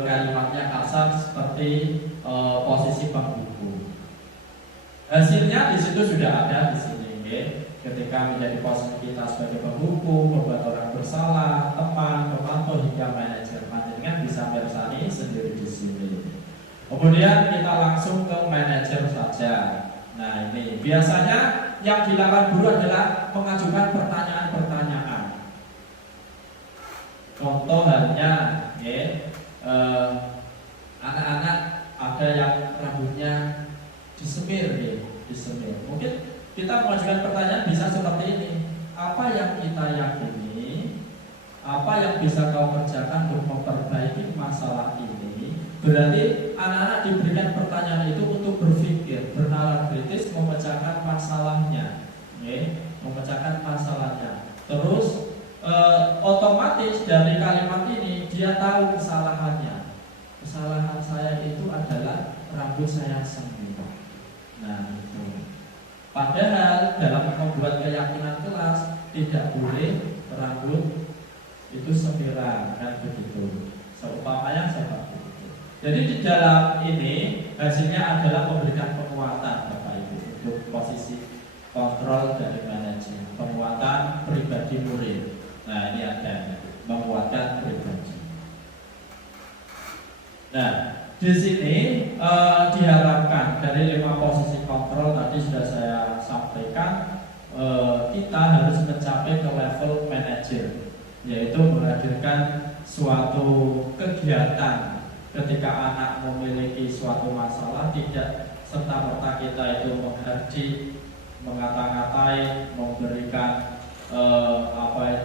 kalimatnya kasar seperti posisi penghukum. Hasilnya di situ sudah ada di sini, ya. Ketika menjadi posisi kita sebagai penghukum, membuat orang bersalah, teman, pemantau hingga manajer, panjenengan bisa mersani sendiri di sini. Kemudian kita langsung ke manajer saja. Nah ini biasanya yang dilakukan guru adalah mengajukan pertanyaan-pertanyaan. Contoh halnya, anak-anak ada yang rambutnya disemir, disemir. Mungkin kita mengajukan pertanyaan bisa seperti ini. Apa yang kita yakini? Apa yang bisa kau kerjakan untuk memperbaiki masalah ini? Berarti anak-anak diberikan pertanyaan itu untuk berpikir, bernalar kritis, memecahkan masalahnya, memecahkan masalahnya. Terus otomatis dari kalimat ini dia tahu kesalahannya. Kesalahan saya itu adalah rambut saya semir. Nah itu. Padahal dalam membuat keyakinan kelas tidak boleh rambut itu semiran, kan begitu. Seumpamanya seperti itu. Jadi di dalam ini hasilnya adalah memberikan penguatan Bapak Ibu untuk posisi kontrol dari manajer, penguatan pribadi murid. Nah ini ada menguatkan pribadi. Nah di sini diharapkan dari 5 posisi kontrol tadi sudah saya sampaikan, kita harus mencapai ke level manajer, yaitu menghadirkan suatu kegiatan ketika anak memiliki suatu masalah tidak serta-merta kita itu menghardik, mengata-ngatai, memberikan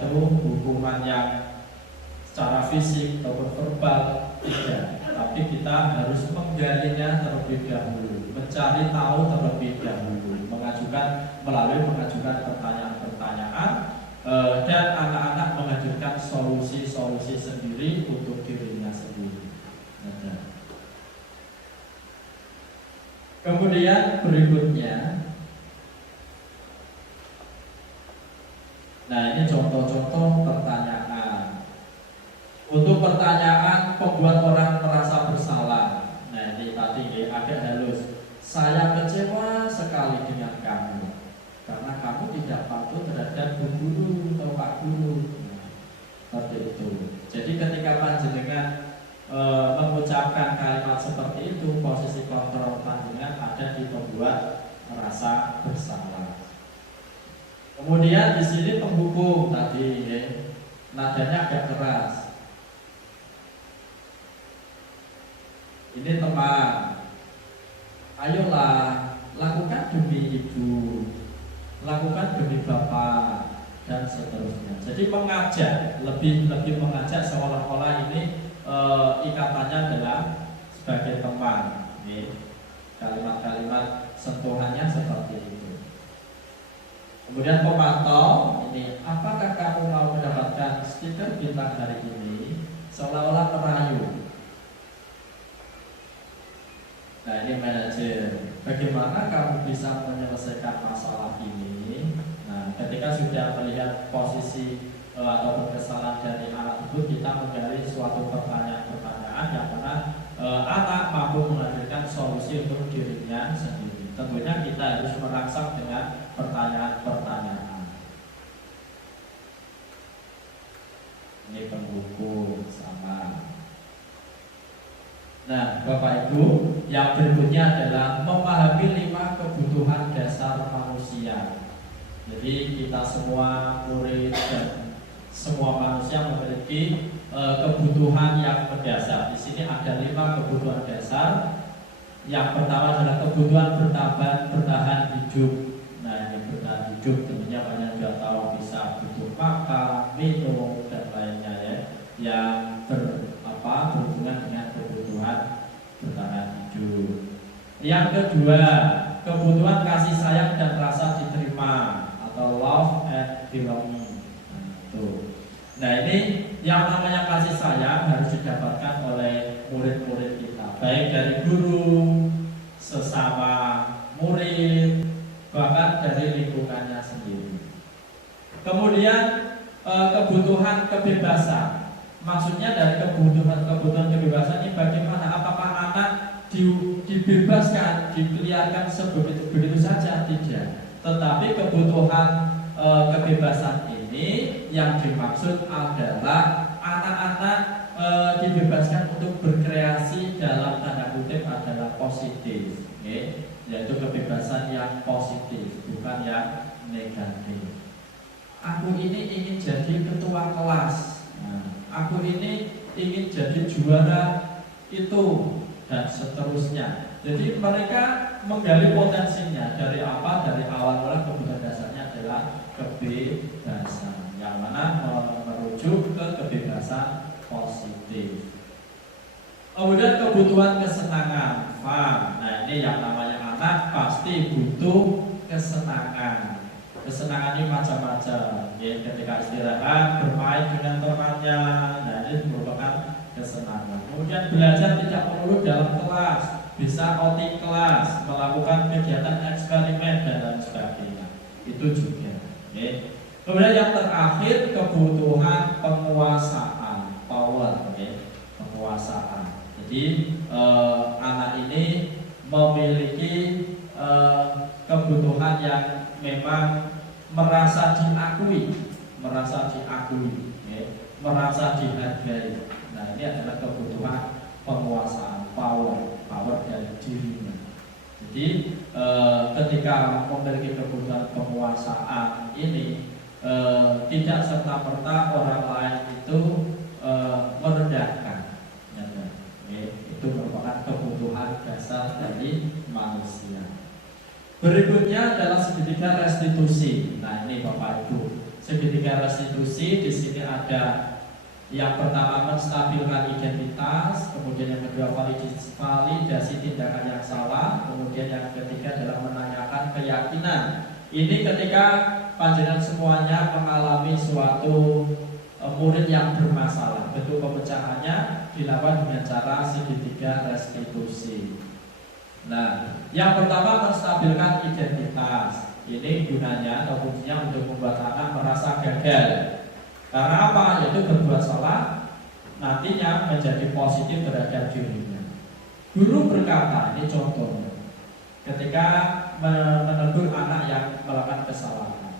hukuman yang secara fisik ataupun verbal, tidak. Tapi kita harus menggalinya terlebih dahulu, mencari tahu terlebih dahulu, melalui mengajukan pertanyaan-pertanyaan, dan anak-anak mengajukan solusi-solusi sendiri untuk dirinya sendiri. Kemudian berikutnya, nah ini contoh-contoh pertanyaan. Untuk pertanyaan pembuat orang merasa bersalah. Nah ini tadi agak halus. Saya kecewa sekali dengan kamu karena kamu tidak patuh terhadap bu guru atau pak guru. Nah, seperti itu. Jadi ketika panjenengan mengucapkan kalimat seperti itu, posisi kontrol panjenengan ada di pembuat merasa bersalah. Kemudian di sini penghukum tadi, nadanya agak keras. Ini teman, ayolah lakukan demi ibu, lakukan demi bapak, dan seterusnya. Jadi mengajak, lebih mengajak seolah-olah ini ikatannya adalah sebagai teman. Kalimat-kalimat sentuhannya seperti itu. Kemudian pemantau ini, apakah kamu mau mendapatkan stiker bintang hari ini? Seolah-olah merayu. Nah ini manajer, bagaimana kamu bisa menyelesaikan masalah ini? Nah ketika sudah melihat posisi atau kesalahan dari anak itu, kita menggali suatu pertanyaan-pertanyaan yang mana anak mampu menghadirkan solusi untuk dirinya sendiri. Tentunya kita harus merangsang dengan pertanyaan-pertanyaan. Ini penghukum sama. Nah, Bapak Ibu, yang berikutnya adalah memahami 5 kebutuhan dasar manusia. Jadi kita semua murid dan semua manusia memiliki kebutuhan yang mendasar. Di sini ada 5 kebutuhan dasar. Yang pertama adalah kebutuhan bertahan hidup. Nah, yang bertahan hidup tentunya banyak juga tahu, bisa butuh makan, minum, dan lainnya ya. Yang berhubungan dengan kebutuhan bertahan hidup. Yang kedua, kebutuhan kasih sayang dan rasa diterima atau love and belonging. Nah ini yang namanya kasih sayang harus didapatkan oleh murid-murid kita, baik dari guru, sesama murid, bahkan dari lingkungannya sendiri. Kemudian kebutuhan kebebasan. Maksudnya dari kebutuhan kebebasan ini bagaimana? Apakah anak dibebaskan, dipeliharkan begitu saja? Tidak. Tetapi kebutuhan kebebasan ini yang dimaksud adalah anak-anak dibebaskan untuk berkreasi, dalam tanda kutip adalah positif, yaitu kebebasan yang positif, bukan yang negatif. Aku ini ingin jadi ketua kelas. Aku ini ingin jadi juara itu, dan seterusnya. Jadi mereka menggali potensinya dari apa? Dari awal mula kebutuhan dasarnya adalah kebebasan, yang mana merujuk ke kebebasan positif. Kemudian kebutuhan kesenangan, fun. Nah ini yang namanya anak pasti butuh kesenangan. Kesenangan ini macam-macam, ya, ketika istirahat, bermain dengan temannya, nah ini merupakan kesenangan. Kemudian belajar tidak melulu dalam kelas, bisa outing kelas, melakukan kegiatan eksperimen dan lain sebagainya. Itu juga. Ya. Kemudian yang terakhir kebutuhan penguasaan, power, ya, penguasaan. Jadi anak ini memiliki kebutuhan yang memang merasa diakui, ya, merasa dihargai. Nah ini adalah kebutuhan penguasaan, power dari dirinya. Jadi ketika memiliki kebutuhan penguasaan ini, tidak serta-merta orang lain itu merendahkan. Ya, itu merupakan kebutuhan dasar dari manusia. Berikutnya adalah segitiga restitusi. Nah, ini Bapak Ibu. Segitiga restitusi di sini ada yang pertama menstabilkan identitas, kemudian yang kedua validasi tindakan yang salah, kemudian yang ketiga adalah menanyakan keyakinan. Ini ketika panjenengan semuanya mengalami suatu murid yang bermasalah. Bentuk pemecahannya dilakukan dengan cara segitiga restitusi. Nah, yang pertama menstabilkan identitas. Ini gunanya atau fungsinya untuk membuat anak merasa gagal. Karena apa? Yaitu berbuat salah nantinya menjadi positif terhadap dirinya. Guru berkata, ini contohnya, ketika menegur anak yang melakukan kesalahan.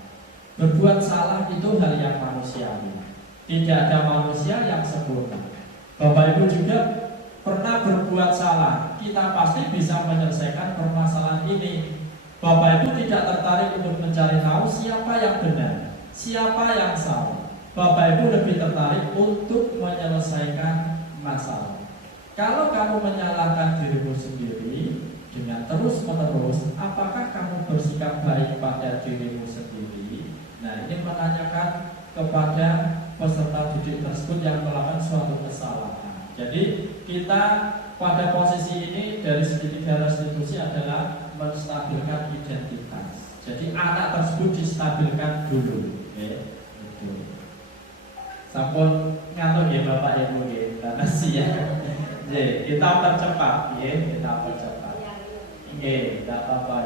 Berbuat salah itu hal yang manusiawi. Tidak ada manusia yang sempurna. Bapak Ibu juga pernah berbuat salah. Kita pasti bisa menyelesaikan permasalahan ini. Bapak Ibu tidak tertarik untuk mencari tahu siapa yang benar, siapa yang salah. Bapak Ibu lebih tertarik untuk menyelesaikan masalah. Kalau kamu menyalahkan dirimu sendiri dengan terus-menerus, apakah kamu bersikap baik pada dirimu sendiri? Nah, ini menanyakan kepada peserta didik tersebut yang melakukan suatu kesalahan. Jadi kita pada posisi ini dari segitiga restitusi adalah menstabilkan identitas. Jadi anak tersebut distabilkan dulu. Sampun ngantuk ya Bapak Ibu ya, karena siang. Kita percepat, kita percepat. Tidak apa-apa.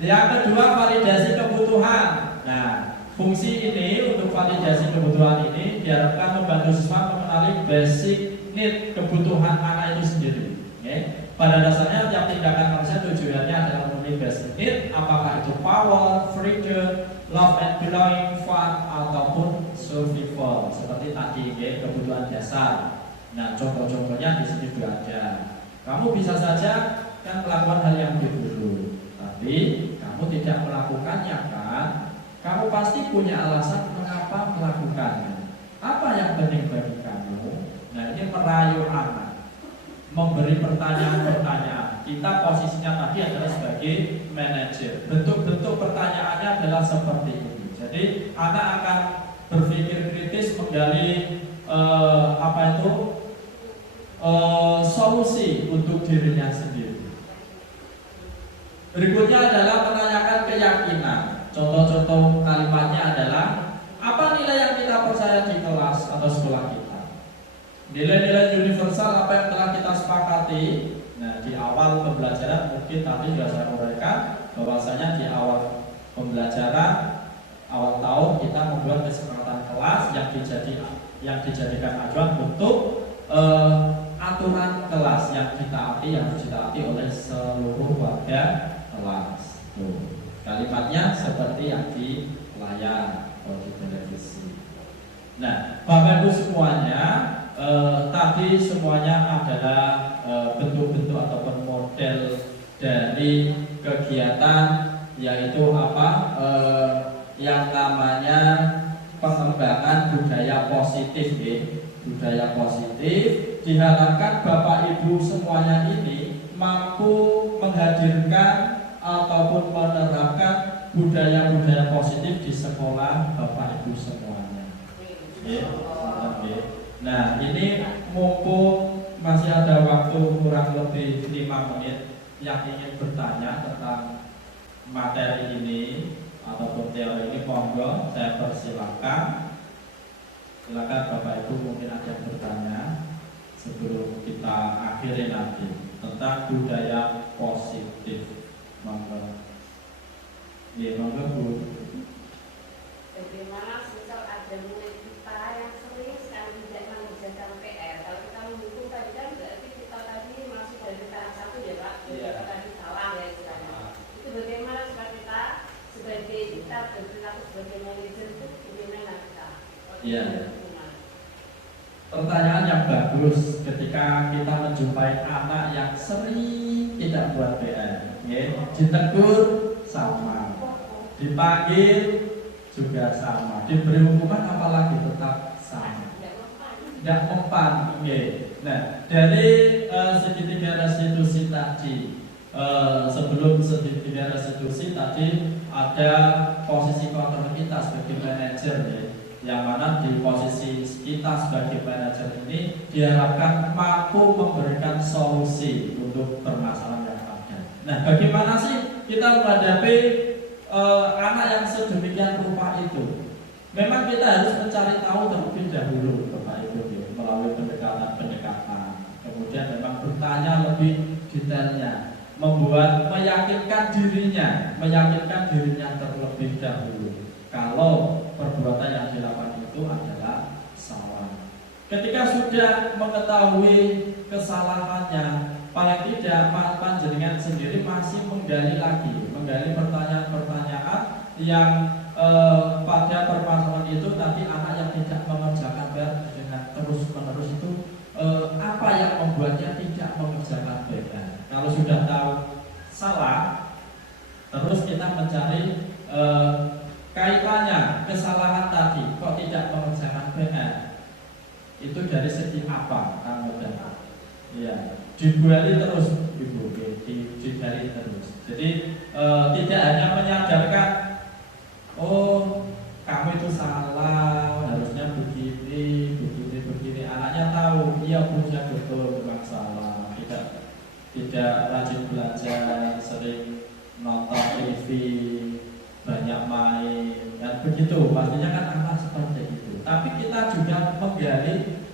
Yang kedua validasi kebutuhan. Nah, fungsi ini untuk validasi kebutuhan ini diharapkan membantu siswa mengenali basic need kebutuhan anak itu sendiri. Pada dasarnya tiap tindakan manusia tujuannya adalah memenuhi basic need, apakah itu power, freedom, love and belonging, fun, ataupun survival. Seperti tadi kebutuhan dasar. Nah, contoh-contohnya di sini juga ada. Kamu bisa saja kan melakukan hal yang dulu, tapi kamu tidak melakukannya kan? Kamu pasti punya alasan mengapa melakukannya. Apa yang penting bagi kamu? Nah, ini merayu anak, memberi pertanyaan-pertanyaan. Kita posisinya tadi adalah sebagai manajer. Bentuk-bentuk pertanyaannya adalah seperti ini. Jadi anak akan berpikir kritis, menggali solusi untuk dirinya sendiri. Berikutnya adalah menanyakan keyakinan. Contoh-contoh kalimatnya adalah apa nilai yang kita percaya di kelas atau sekolah kita. Nilai-nilai universal apa yang telah kita sepakati. Nah, di awal pembelajaran mungkin tadi sudah saya uraikan bahwasanya di awal pembelajaran awal tahun kita membuat kesepakatan kelas yang dijadikan acuan untuk aturan kelas yang harus ditaati oleh seluruh warga kelas. Kalimatnya seperti yang di layar atau di televisi. Nah, Bapak Ibu semuanya, tadi semuanya adalah bentuk-bentuk ataupun model dari kegiatan, yaitu apa? Yang namanya pengembangan budaya positif. Budaya positif diharapkan Bapak Ibu semuanya ini mampu menghadirkan ataupun menerapkan budaya-budaya positif di sekolah Bapak Ibu semuanya. Nah, ini mumpung masih ada waktu kurang lebih 5 menit yang ingin bertanya tentang materi ini ataupun teori ini, monggo saya persilakan. Silakan Bapak Ibu, mungkin ada yang bertanya sebelum kita akhiri nanti tentang budaya positif. Monggo. Ya, monggo Bu. Bagaimana misal ada murid kita yang sering sekali tidak mengerjakan PR? Kalau kita mendukung tadi kan berarti kita tadi masih dari tahap 1 ya Pak. Kita tadi salah ya istilahnya. Itu bagaimana supaya kita sebagai kita berperilaku sebagai manajer itu bagaimana kita? Iya. Pertanyaan yang bagus ketika kita menjumpai anak yang sering tidak buat PR, ditegur sama, dipanggil juga sama, diberi hukuman apalagi tetap sama, tidak mempan. Nah, dari segitiga restitusi tadi sebelum sedikitnya restitusi tadi ada posisi kontrol kita sebagai manajer ya, yang mana di posisi kita sebagai manajer ini diharapkan mampu memberikan solusi untuk permasalahan yang ada. Nah, bagaimana sih kita menghadapi anak yang sedemikian rupa itu? Memang kita harus mencari tahu terlebih dahulu, Bapak Ibu ya, melalui pendekatan-pendekatan. Kemudian memang bertanya lebih detailnya, meyakinkan dirinya terlebih dahulu kalau perbuatan yang dilakukan itu adalah salah. Ketika sudah mengetahui kesalahannya, paling tidak panjenengan sendiri masih menggali pertanyaan-pertanyaan yang pada permasalahan itu nanti anak yang tidak mengerjakan dengan terus-menerus itu apa yang membuatnya tidak mengerjakan PR. Kalau sudah tahu salah, terus kita mencari kaitannya kesalahan tadi kok tidak mengerjakan PR itu dari segi apa, Kang Muda? Iya, digali terus, Ibu, digali terus. Jadi tidak hanya menyadarkan, oh kamu itu salah, harusnya begini. Anaknya tahu, iya punya betul memang salah, tidak rajin belajar, sering nonton TV, banyak main, dan begitu. Pastinya kan anak seperti itu. Tapi kita juga menggali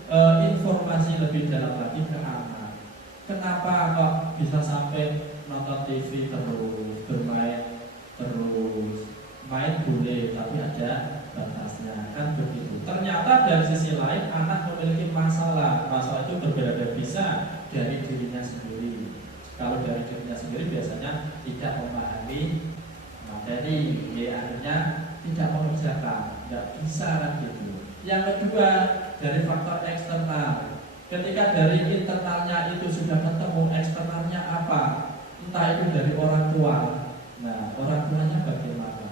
informasi lebih dalam lagi ke anak. Kenapa kok bisa sampai nonton TV terus, bermain terus? Main boleh, tapi ada batasnya, kan begitu. Ternyata dari sisi lain anak memiliki masalah itu berbeda-beda, bisa dari dirinya sendiri. Kalau dari dirinya sendiri biasanya tidak memahami materi, akhirnya tidak mengerjakan, tidak bisa kan gitu. Yang kedua, dari faktor eksternal. Ketika dari internalnya itu sudah ketemu, eksternalnya apa? Entah itu dari orang tua. Nah, orang tuanya bagaimana?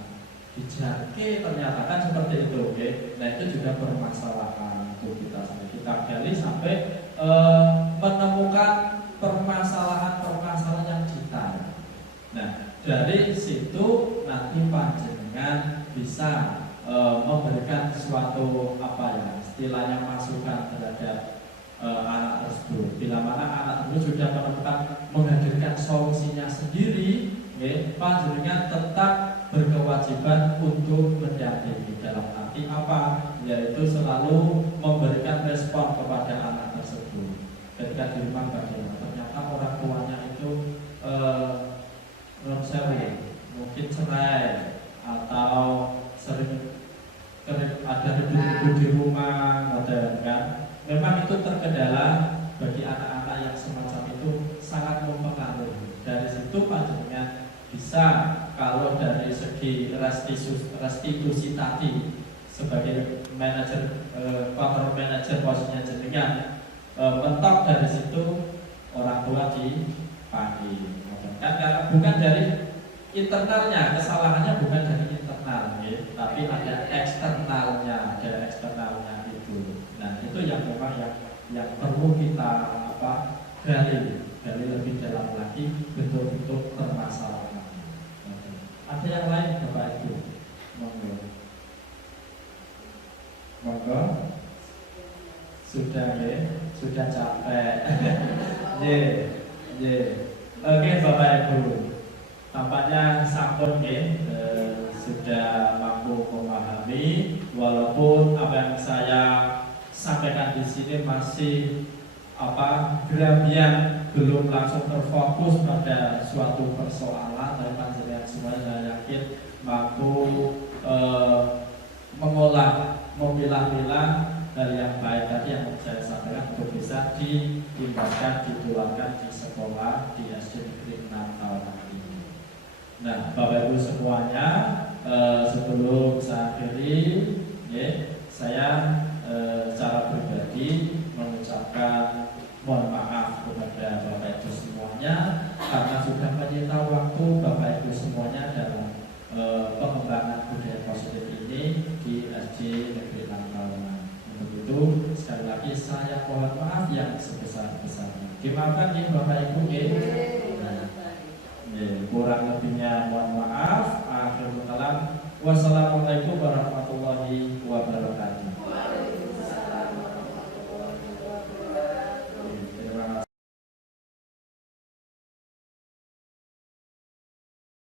Dijangke ternyata kan seperti itu, oke? Nah, itu juga permasalahan untuk kita sendiri. Kita gali sampai menemukan permasalahan yang detail. Nah, dari situ nanti panjenengan bisa memberikan suatu istilahnya masukan terhadap anak tersebut. Bila mana anak tersebut sudah menemukan menghadirkan solusinya sendiri, panjenengan tetap berkewajiban untuk mendampingi. Dalam arti apa? Yaitu selalu memberikan respon kepada anak tersebut. Ketika di rumah bagaimana? Ternyata orang tuanya itu mungkin cerai atau sering ada ribut-ribut di rumah, kan? Memang itu terkendala bagi anak-anak yang semacam itu sangat mempengaruhi. Dari situ panjenengan bisa, kalau dari segi restitusi tadi sebagai manajer, kontrol manajer posisinya jenengan, mentok dari situ orang tua dipanggil. Kan karena bukan dari internalnya, kesalahannya bukan dari internal, tapi ada eksternalnya, itu. Nah, itu yang memang yang perlu kita gali lebih dalam lagi, betul-betul permasalahan. Ada yang lain, Bapak Ibu? Monggo. Sudah sudah capek. Oke, Bapak Ibu. Tampaknya sampun sudah mampu memahami, walaupun apa yang saya sampaikan di sini masih grabian, belum langsung terfokus pada suatu persoalan, tapi panjenengan semuanya saya yakin mampu mengolah, memilah-milah hal yang baik tadi yang saya sampaikan untuk bisa diimbaskan, ditularkan di sekolah di SD Negeri 6 tahun ini. Nah, Bapak Ibu semuanya, sebelum saya akhiri, saya secara pribadi mengucapkan mohon maaf kepada Bapak Ibu semuanya karena sudah menyita waktu Bapak Ibu semuanya dalam pengembangan budaya positif ini di SD Negeri 6 Tahunan. Untuk itu sekali lagi saya mohon maaf yang sebesar-besarnya. Dimaafkan nih Bapak Ibu. kurang lebihnya mohon maaf. Akhirul kalam. Wassalamualaikum warahmatullahi wabarakatuh.